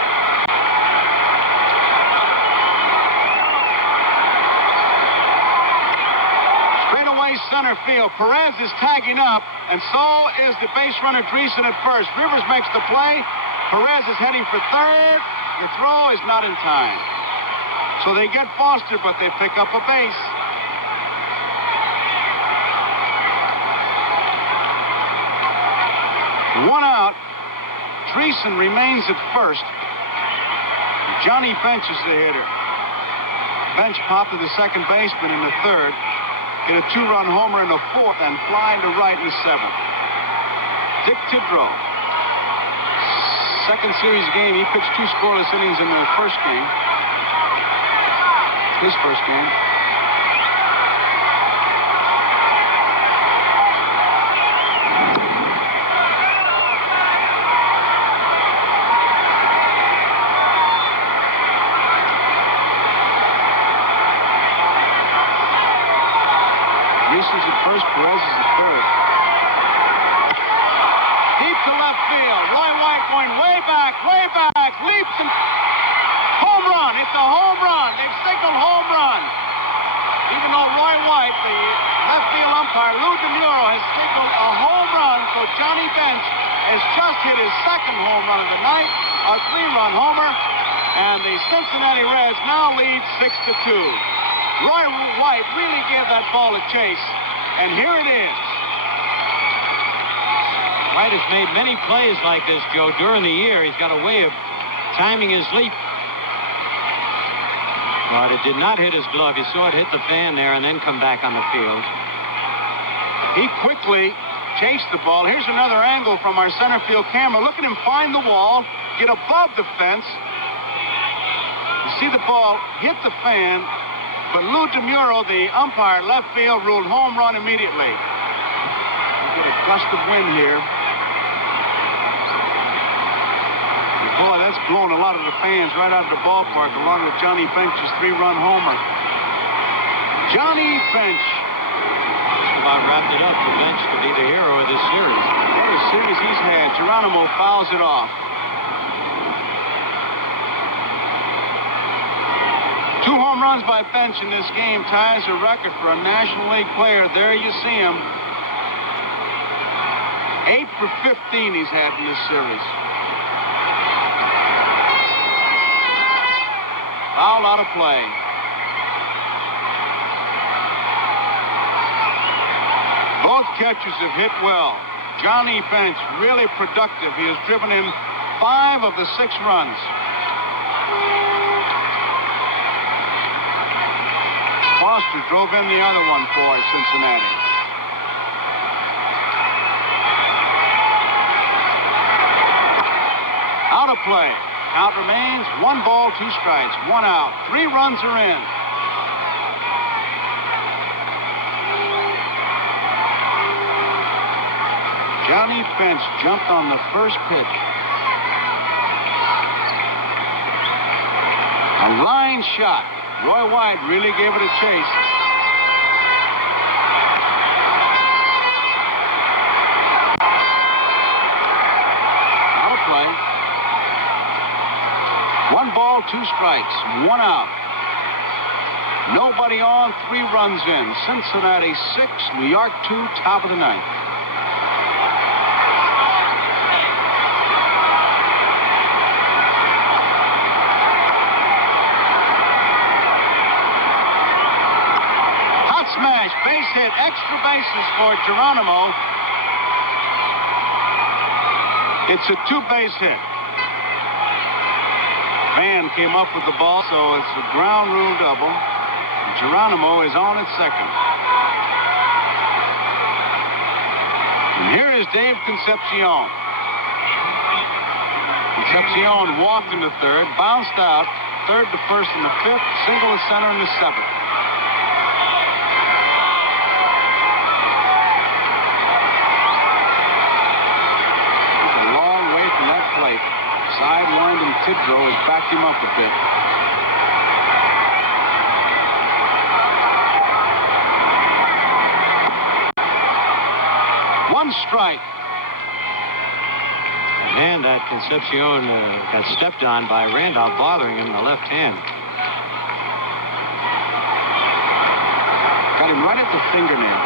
Straightaway center field. Perez is tagging up, and so is the base runner Dreesen at first. Rivers makes the play. Perez is heading for third. The throw is not in time. So they get Foster, but they pick up a base. One out. Dreesen remains at first. Johnny Bench is the hitter. Bench popped to the second baseman in the third. Hit a 2-run homer in the fourth and fly to right in the seventh. Dick Tidrow. Second series game, he pitched 2 scoreless innings in the first game. His first game. Dreesen's at first, Perez is at third. Deep to left field. Roy White going way back, leaps and home run. It's a home run. They've signaled home run. Even though Roy White, the left field umpire, Lou DeMuro, has signaled a home run, so Johnny Bench has just hit his second home run of the night, a 3-run homer, and the Cincinnati Reds now lead 6-2. Roy White really gave that ball a chase, and here it is. White has made many plays like this, Joe, during the year. He's got a way of timing his leap. But it did not hit his glove. You saw it hit the fan there and then come back on the field. He quickly chased the ball. Here's another angle from our center field camera. Look at him find the wall, get above the fence. You see the ball hit the fan, but Lou DeMuro, the umpire, left field, ruled home run immediately. We get a gust of wind here. Boy, that's blowing a lot of the fans right out of the ballpark, along with Johnny Bench's 3-run homer. Johnny Bench. Just about wrapped it up for Bench to be the hero of this series. What a series he's had. Geronimo fouls it off. 2 home runs by Bench in this game ties a record for a National League player. There you see him. 8 for 15 he's had in this series. Foul out of play. Both catchers have hit well. Johnny Bench really productive. He has driven in 5 of the 6 runs. Foster drove in the other one for Cincinnati. Out of play. Count remains 1 ball, 2 strikes, 1 out. 3 runs are in. Johnny Bench jumped on the first pitch. A line shot. Roy White really gave it a chase. Out of play. 1 ball, 2 strikes, 1 out. Nobody on, 3 runs in. Cincinnati 6, New York 2, top of the ninth. Hot smash, base hit, extra bases for Geronimo. It's a 2-base hit. Van came up with the ball, so it's a ground rule double. Geronimo is on at second. And here is Dave Concepcion. Concepcion walked in the third, bounced out, third to first in the fifth, single to center in the seventh. He's a long way from that plate. Sidewinding Tidrow has backed him up a bit. One strike. And that Concepcion got stepped on by Randolph, bothering him in the left hand. Got him right at the fingernail.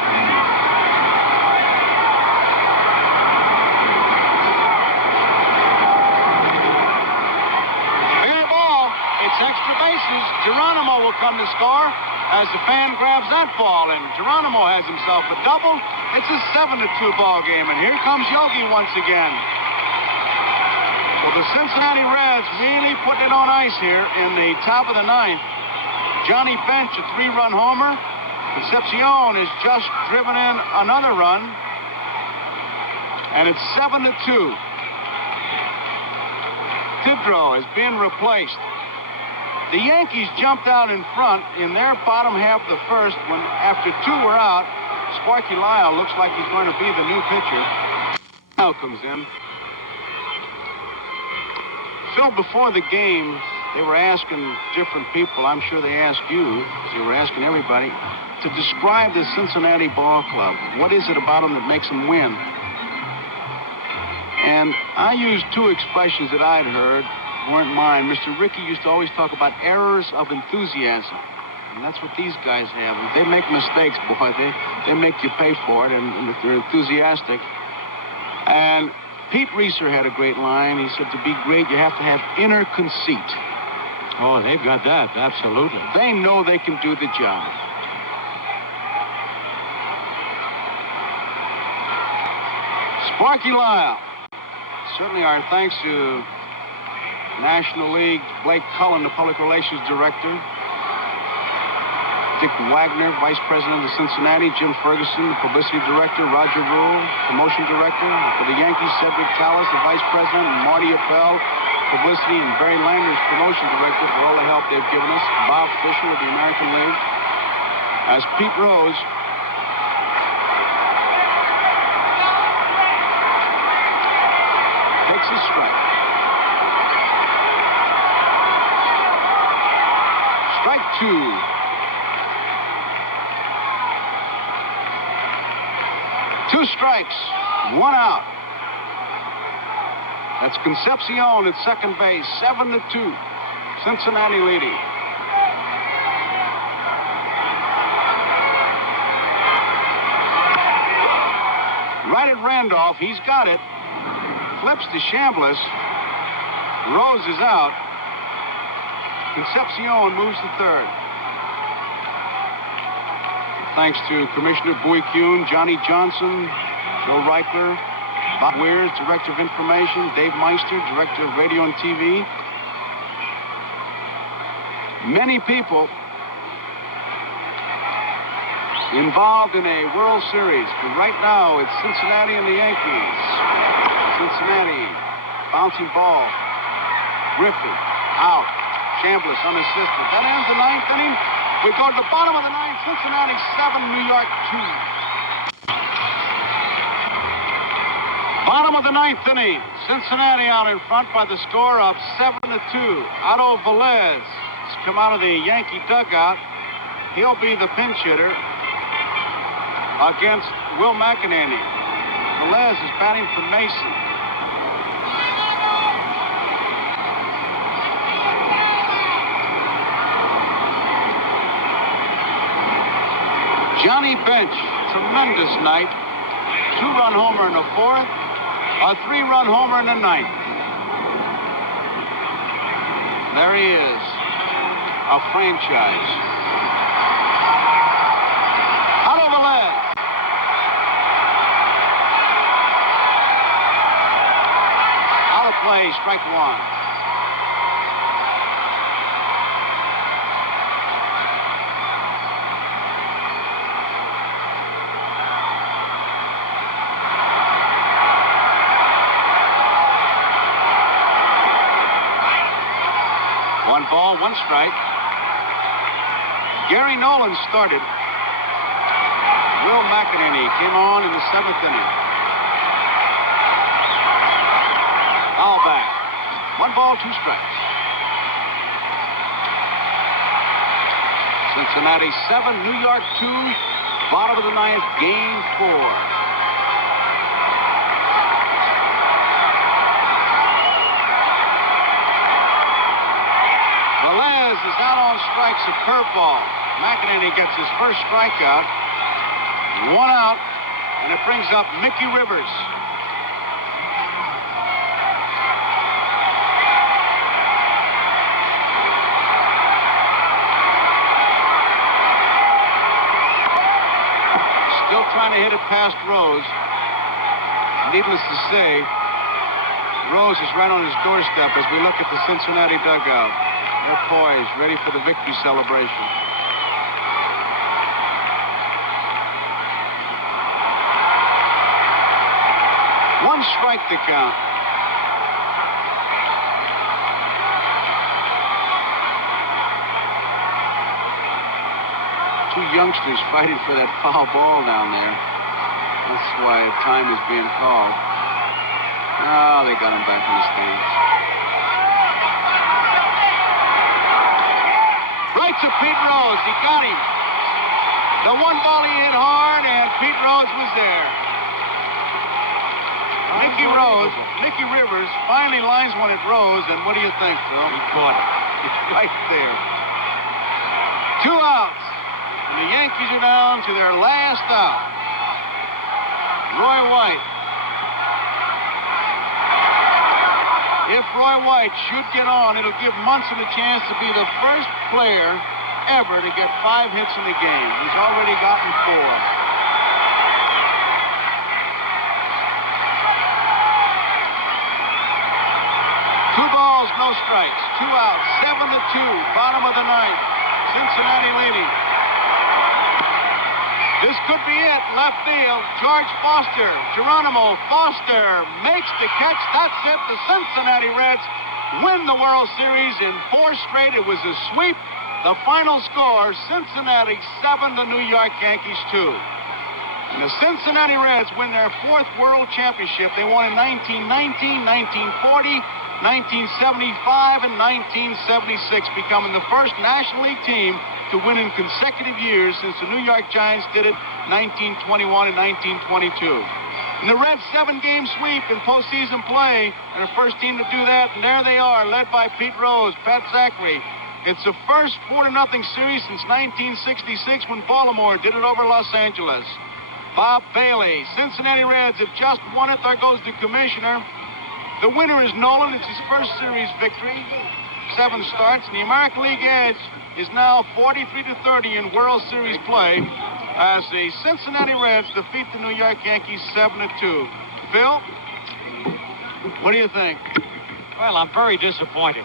Fair ball. It's extra bases. Geronimo will come to score as the fan grabs that ball, and Geronimo has himself a double. It's a 7-2 ball game, and here comes Yogi once again. Well, the Cincinnati Reds really put it on ice here in the top of the ninth. Johnny Bench, a 3-run homer. Concepcion has just driven in another run. And it's 7-2. Tidrow has been replaced. The Yankees jumped out in front in their bottom half of the first when, after 2 were out, Sparky Lyle looks like he's going to be the new pitcher. Now comes in. Phil, before the game, they were asking different people, I'm sure they asked you, they were asking everybody, to describe the Cincinnati ball club. What is it about them that makes them win? And I used 2 expressions that I'd heard, weren't mine. Mr. Rickey used to always talk about errors of enthusiasm. And that's what these guys have. If they make mistakes, boy, they make you pay for it, and if they're enthusiastic. And Pete Reeser had a great line. He said, to be great, you have to have inner conceit. Oh, they've got that, absolutely. They know they can do the job. Sparky Lyle. Certainly our thanks to National League Blake Cullen, the Public Relations Director. Dick Wagner, Vice President of Cincinnati. Jim Ferguson, the Publicity Director. Roger Rule, Promotion Director. For the Yankees, Cedric Tallis, the Vice President. And Marty Appel, Publicity. And Barry Landers, Promotion Director, for all the help they've given us. Bob Fisher of the American League. As Pete Rose takes his strike. Strike 2. 2 strikes, 1 out. That's Concepcion at second base, 7-2. Cincinnati leading. Right at Randolph, he's got it. Flips to Chambliss. Rose is out. Concepcion moves to third. Thanks to Commissioner Bowie Kuhn, Johnny Johnson, Joe Reichler, Bob Weirs, Director of Information, Dave Meister, Director of Radio and TV. Many people involved in a World Series, but right now it's Cincinnati and the Yankees. Cincinnati, bouncing ball. Griffey, out. Chambliss unassisted. That ends the 9th inning. We go to the bottom of the 9th. Cincinnati 7, New York 2. Bottom of the 9th inning. Cincinnati out in front by the score of 7-2. Otto Velez has come out of the Yankee dugout. He'll be the pinch hitter against Will McEnany. Velez is batting for Mason. Johnny Bench, tremendous night. 2-run homer in the 4th, a 3-run homer in the 9th. There he is, a franchise. Otto Velez. Out of play, strike 1. ball, 1 strike. Gary Nolan started. Will McEnany came on in the 7th inning. Foul back. 1 ball, 2 strikes. Cincinnati 7, New York 2. Bottom of the 9th, game 4. Velez is out on strikes, a curveball. McEnany gets his first strikeout. 1 out, and it brings up Mickey Rivers. Still trying to hit it past Rose. Needless to say, Rose is right on his doorstep as we look at the Cincinnati dugout. They're poised, ready for the victory celebration. One strike to count. Two youngsters fighting for that foul ball down there. That's why time is being called. Oh, they got him back in the stands. Right to Pete Rose. He got him. The 1 ball he hit hard, and Pete Rose was there. Mickey Rivers finally lines one at Rose, and what do you think, Phil? He caught it. Right there. 2 outs. And the Yankees are down to their last out. Roy White. If Roy White should get on, it'll give Munson a chance to be the first player ever to get 5 hits in the game. He's already gotten 4. No strikes, 2 outs, 7-2, bottom of the 9th. Cincinnati leading. This could be it. Left field. George Foster. Geronimo Foster makes the catch. That's it. The Cincinnati Reds win the World Series in 4 straight. It was a sweep. The final score, Cincinnati 7, the New York Yankees 2. And the Cincinnati Reds win their 4th World Championship. They won in 1919, 1940, 1975, and 1976, becoming the first National League team to win in consecutive years since the New York Giants did it 1921 and 1922. And the Reds' 7-game sweep in postseason play, and the first team to do that, and there they are, led by Pete Rose, Pat Zachary. It's the first 4-0 series since 1966 when Baltimore did it over Los Angeles. Bob Bailey, Cincinnati Reds have just won it. There goes the commissioner. The winner is Nolan. It's his first series victory. 7 starts. And the American League edge is now 43-30 in World Series play as the Cincinnati Reds defeat the New York Yankees 7-2. Phil, what do you think? Well, I'm very disappointed.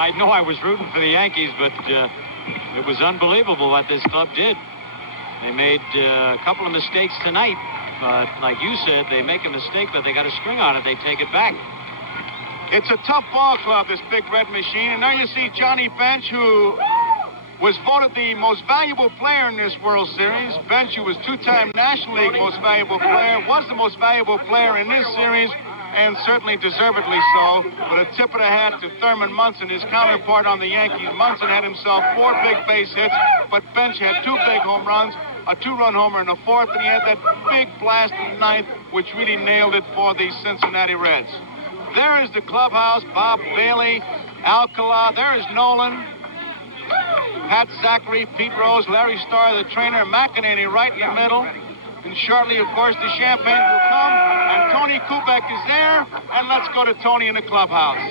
I know I was rooting for the Yankees, but it was unbelievable what this club did. They made a couple of mistakes tonight. But like you said, they make a mistake, but they got a string on it. They take it back. It's a tough ball club, this big red machine. And there you see Johnny Bench, who was voted the most valuable player in this World Series. Bench, who was 2-time National League most valuable player, was the most valuable player in this series, and certainly deservedly so. With a tip of the hat to Thurman Munson, his counterpart on the Yankees. Munson had himself 4 big base hits, but Bench had 2 big home runs, a 2-run homer in the 4th, and he had that big blast in the 9th, which really nailed it for the Cincinnati Reds. There is the clubhouse, Bob Bailey, Alcala. There is Nolan, Pat Zachary, Pete Rose, Larry Starr, the trainer, McEnany right in the middle. And shortly, of course, the champagne will come, and Tony Kubek is there. And let's go to Tony in the clubhouse.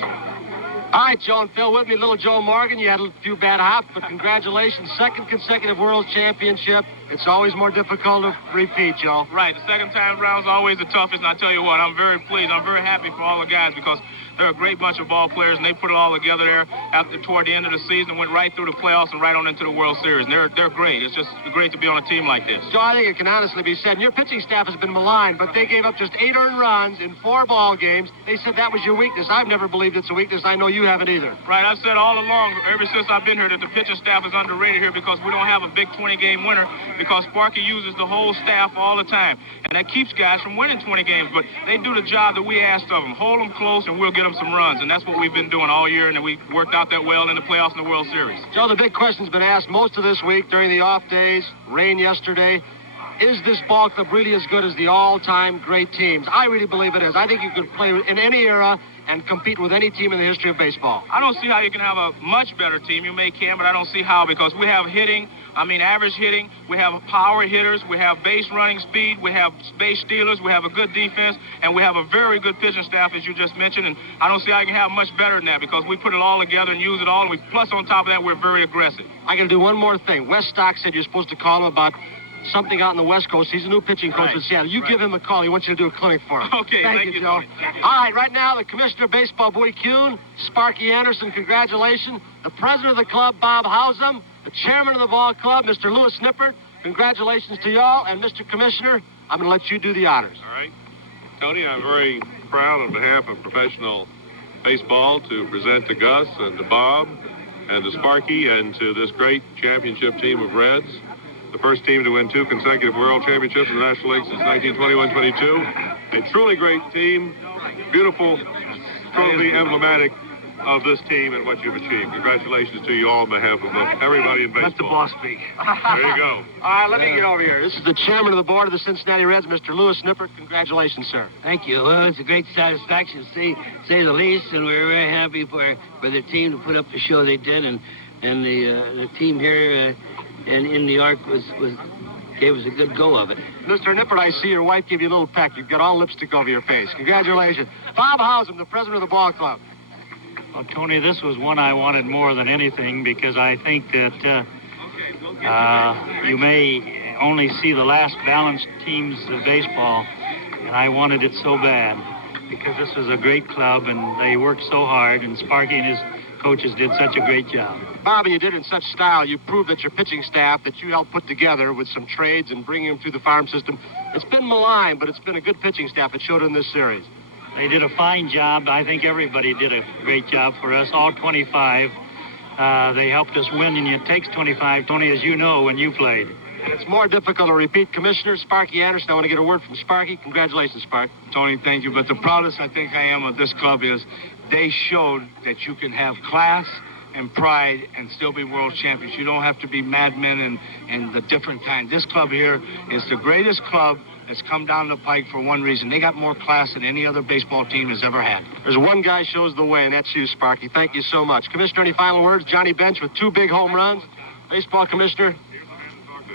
All right, Joe and Phil, with me, little Joe Morgan. You had a few bad hops, but congratulations. 2nd consecutive World Championship. it's always more difficult to repeat, Joe. Right. The second time round's always the toughest, and I tell you what, I'm very pleased. I'm very happy for all the guys because they're a great bunch of ball players, and they put it all together there toward the end of the season, went right through the playoffs and right on into the World Series. And they're great. It's just great to be on a team like this. So I think it can honestly be said, and your pitching staff has been maligned, but they gave up just 8 earned runs in 4 ball games. They said that was your weakness. I've never believed it's a weakness. I know you haven't either. Right. I've said all along, ever since I've been here, that the pitching staff is underrated here because we don't have a big 20-game winner because Sparky uses the whole staff all the time. And that keeps guys from winning 20 games. But they do the job that we asked of them. Hold them close, and we'll get them some runs. And that's what we've been doing all year, and we worked out that well in the playoffs and the World Series. Joe, the big question's been asked most of this week during the off days, rain yesterday. Is this ball club really as good as the all-time great teams? I really believe it is. I think you could play in any era and compete with any team in the history of baseball. I don't see how you can have a much better team. You may can, but I don't see how because we have average hitting. We have power hitters. We have base running speed. We have base stealers. We have a good defense, and we have a very good pitching staff, as you just mentioned. And I don't see how you can have much better than that because we put it all together and use it all. And plus, on top of that, we're very aggressive. I got to do one more thing. Wes Stock said you're supposed to call him about something out in the West Coast. He's a new pitching coach in Seattle. You give him a call. He wants you to do a clinic for him. Okay, thank you, Joe. All right, right now, the Commissioner of Baseball, Bowie Kuhn, Sparky Anderson, congratulations. The President of the club, Bob Hausum, the Chairman of the ball club, Mr. Lewis Nippert, congratulations to y'all. And Mr. Commissioner, I'm going to let you do the honors. All right. Tony, I'm very proud on behalf of professional baseball to present to Gus and to Bob and to Sparky and to this great championship team of Reds. The first team to win 2 consecutive World Championships in the National League since 1921-22. A truly great team, beautiful trophy emblematic of this team and what you've achieved. Congratulations to you all on behalf of everybody in baseball. Let the boss speak. There you go. All right, let me get over here. This is the chairman of the board of the Cincinnati Reds, Mr. Lewis Nippert. Congratulations, sir. Thank you. Well, it's a great satisfaction to say the least, and we're very happy for the team to put up the show they did, and the team here in New York gave us a good go of it. Mr. Nippert, I see your wife give you a little peck. You've got all lipstick over your face. Congratulations. Bob Hausum, the president of the ball club. Well, Tony, this was one I wanted more than anything because I think that you may only see the last balanced teams of baseball, and I wanted it so bad because this was a great club, and they worked so hard, and Sparky and his coaches did such a great job. Bobby, you did it in such style. You proved that your pitching staff that you helped put together with some trades and bringing them through the farm system, it's been maligned, but it's been a good pitching staff that showed in this series. They did a fine job. I think everybody did a great job for us, all 25. They helped us win, and it takes 25, Tony, as you know, when you played. And it's more difficult to repeat. Commissioner Sparky Anderson, I want to get a word from Sparky. Congratulations, Spark. Tony, thank you. But the proudest I think I am of this club is they showed that you can have class and pride and still be world champions. You don't have to be madmen and the different kind. This club here is the greatest club that's come down the pike for one reason. They got more class than any other baseball team has ever had. There's one guy shows the way, and that's you, Sparky. Thank you so much. Commissioner, any final words? Johnny Bench with 2 big home runs. Baseball commissioner.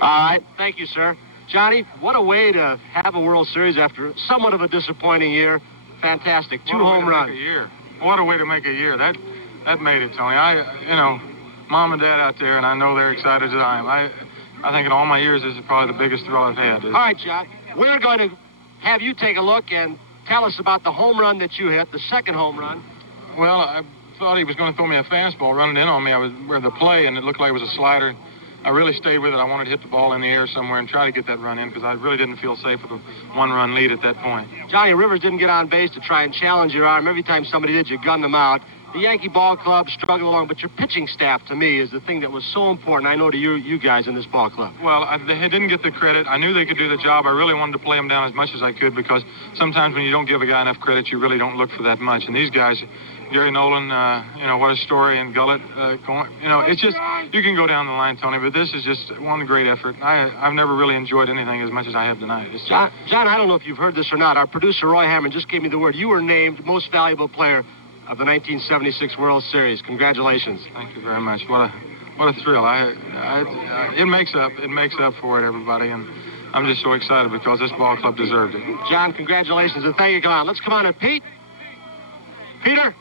All right. Thank you, sir. Johnny, what a way to have a World Series after somewhat of a disappointing year. Fantastic. 2 home runs. What a way to make a year. That made it, Tony. Mom and Dad out there, and I know they're excited as I am. I think in all my years, this is probably the biggest thrill I've had. All right, John. We're going to have you take a look and tell us about the home run that you hit, the second home run. Well, I thought he was going to throw me a fastball running in on me. I was where the play, and it looked like it was a slider. I really stayed with it. I wanted to hit the ball in the air somewhere and try to get that run in because I really didn't feel safe with a 1-run lead at that point. Johnny Rivers didn't get on base to try and challenge your arm. Every time somebody did, you gunned them out. The Yankee ball club struggled along, but your pitching staff, to me, is the thing that was so important, I know, to you guys in this ball club. Well, they didn't get the credit. I knew they could do the job. I really wanted to play them down as much as I could because sometimes when you don't give a guy enough credit, you really don't look for that much. And these guys, Gary Nolan, what a story, and Gullett, it's just, you can go down the line, Tony, but this is just one great effort. I've never really enjoyed anything as much as I have tonight. John, I don't know if you've heard this or not. Our producer, Roy Hammond, just gave me the word. You were named most valuable player of the 1976 World Series. Congratulations. Thank you very much. What a thrill. It makes up for it, everybody, and I'm just so excited because this ball club deserved it. John, congratulations, and thank you. Come on, let's come on, and Pete. Peter.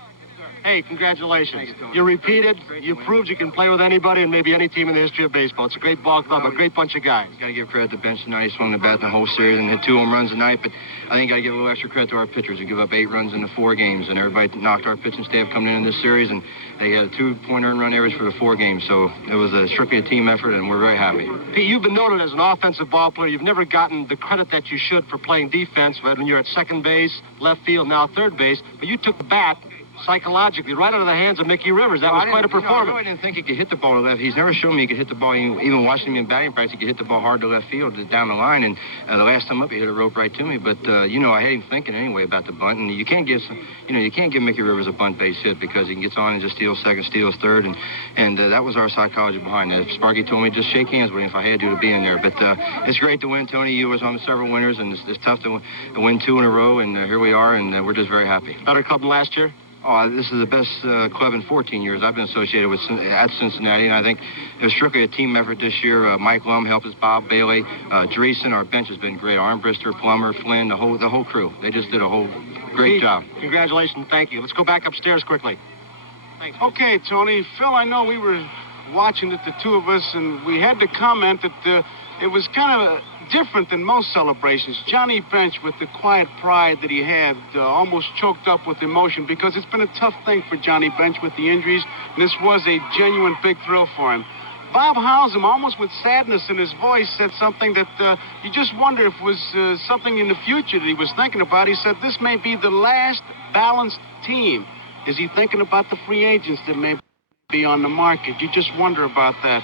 Hey, congratulations. You repeated, you proved you can play with anybody and maybe any team in the history of baseball. It's a great ball club, a great bunch of guys. Got to give credit to the bench tonight. He swung the bat the whole series and hit 2 home runs tonight, but I think got to give a little extra credit to our pitchers. We give up 8 runs in the 4 games, and everybody knocked our pitching staff coming in this series, and they had a 2-point earned run average for the 4 games, so it was strictly a team effort, and we're very happy. Pete, you've been noted as an offensive ball player. You've never gotten the credit that you should for playing defense when you're at second base, left field, now third base, but you took the bat psychologically right out of the hands of Mickey Rivers. That was quite a performance. I really didn't think he could hit the ball to left. He's never shown me he could hit the ball. Even watching him in batting practice, he could hit the ball hard to left field down the line. And the last time up, he hit a rope right to me. But I had him thinking anyway about the bunt. And you can't give Mickey Rivers a bunt base hit because he gets on and just steals second, steals third, and that was our psychology behind that. Sparky told me just shake hands with him if I had to be in there. But it's great to win, Tony. You was on several winners, and it's tough to win 2 in a row. And here we are, and we're just very happy. Better club than last year? Oh, this is the best club in 14 years I've been associated with at Cincinnati, and I think it was strictly a team effort this year. Mike Lum helped us, Bob Bailey, Dreesen. Our bench has been great. Armbrister, Plummer, Flynn, the whole crew. They just did a whole great job. Congratulations, thank you. Let's go back upstairs quickly. Thanks. Okay, Tony. Phil, I know we were watching it, the 2 of us, and we had to comment that it was kind of different than most celebrations. Johnny Bench, with the quiet pride that he had, almost choked up with emotion because it's been a tough thing for Johnny Bench with the injuries, and this was a genuine big thrill for him. Bob Housem, almost with sadness in his voice, said something that you just wonder if it was something in the future that he was thinking about. He said, this may be the last balanced team. Is he thinking about the free agents that may be on the market? You just wonder about that.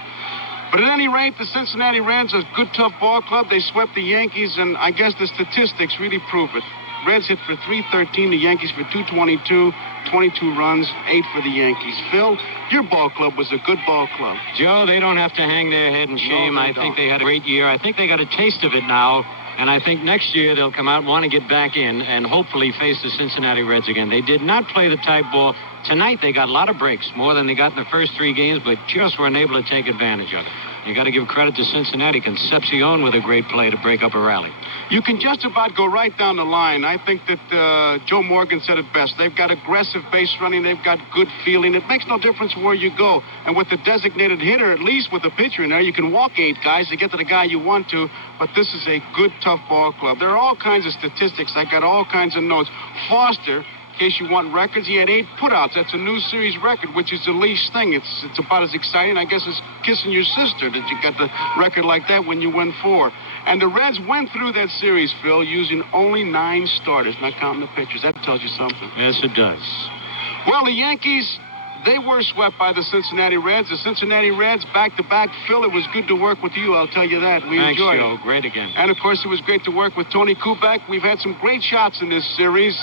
But at any rate, the Cincinnati Reds are a good, tough ball club. They swept the Yankees, and I guess the statistics really prove it. Reds hit for 313, the Yankees for 222, 22 runs, 8 for the Yankees. Phil, your ball club was a good ball club. Joe, they don't have to hang their head in shame. No, I think they had a great year. I think they got a taste of it now, and I think next year they'll come out and want to get back in and hopefully face the Cincinnati Reds again. They did not play the type ball. Tonight they got a lot of breaks, more than they got in the first 3 games, but just weren't able to take advantage of it. You got to give credit to Cincinnati. Concepcion with a great play to break up a rally. You can just about go right down the line. I think that Joe Morgan said it best. They've got aggressive base running. They've got good fielding. It makes no difference where you go. And with the designated hitter, at least with the pitcher in there, you can walk 8 guys to get to the guy you want to. But this is a good, tough ball club. There are all kinds of statistics. I got all kinds of notes. Foster, in case you want records, he had 8 putouts. That's a new series record, which is the least thing. It's about as exciting, I guess, as kissing your sister that you got the record like that when you win 4. And the Reds went through that series, Phil, using only 9 starters, not counting the pitchers. That tells you something. Yes, it does. Well, the Yankees, they were swept by the Cincinnati Reds. The Cincinnati Reds, back-to-back. Phil, it was good to work with you, I'll tell you that. We Thanks, enjoyed Joe. it. Great again. And, of course, it was great to work with Tony Kubek. We've had some great shots in this series.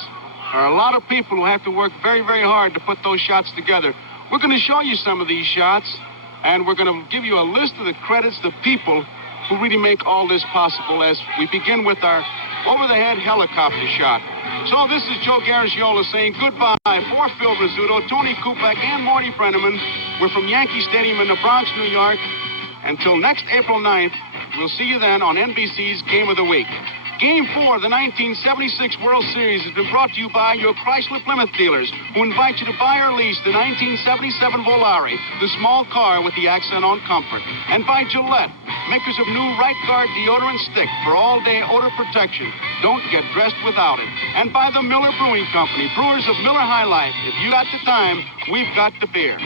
There are a lot of people who have to work very, very hard to put those shots together. We're going to show you some of these shots, and we're going to give you a list of the credits, the people who really make all this possible as we begin with our over-the-head helicopter shot. So this is Joe Garagiola saying goodbye for Phil Rizzuto, Tony Kubek, and Morty Brenneman. We're from Yankee Stadium in the Bronx, New York. Until next April 9th, we'll see you then on NBC's Game of the Week. Game 4 of the 1976 World Series has been brought to you by your Chrysler Plymouth dealers, who invite you to buy or lease the 1977 Volare, the small car with the accent on comfort. And by Gillette, makers of new Right Guard deodorant stick for all-day odor protection. Don't get dressed without it. And by the Miller Brewing Company, brewers of Miller High Life. If you got the time, we've got the beer.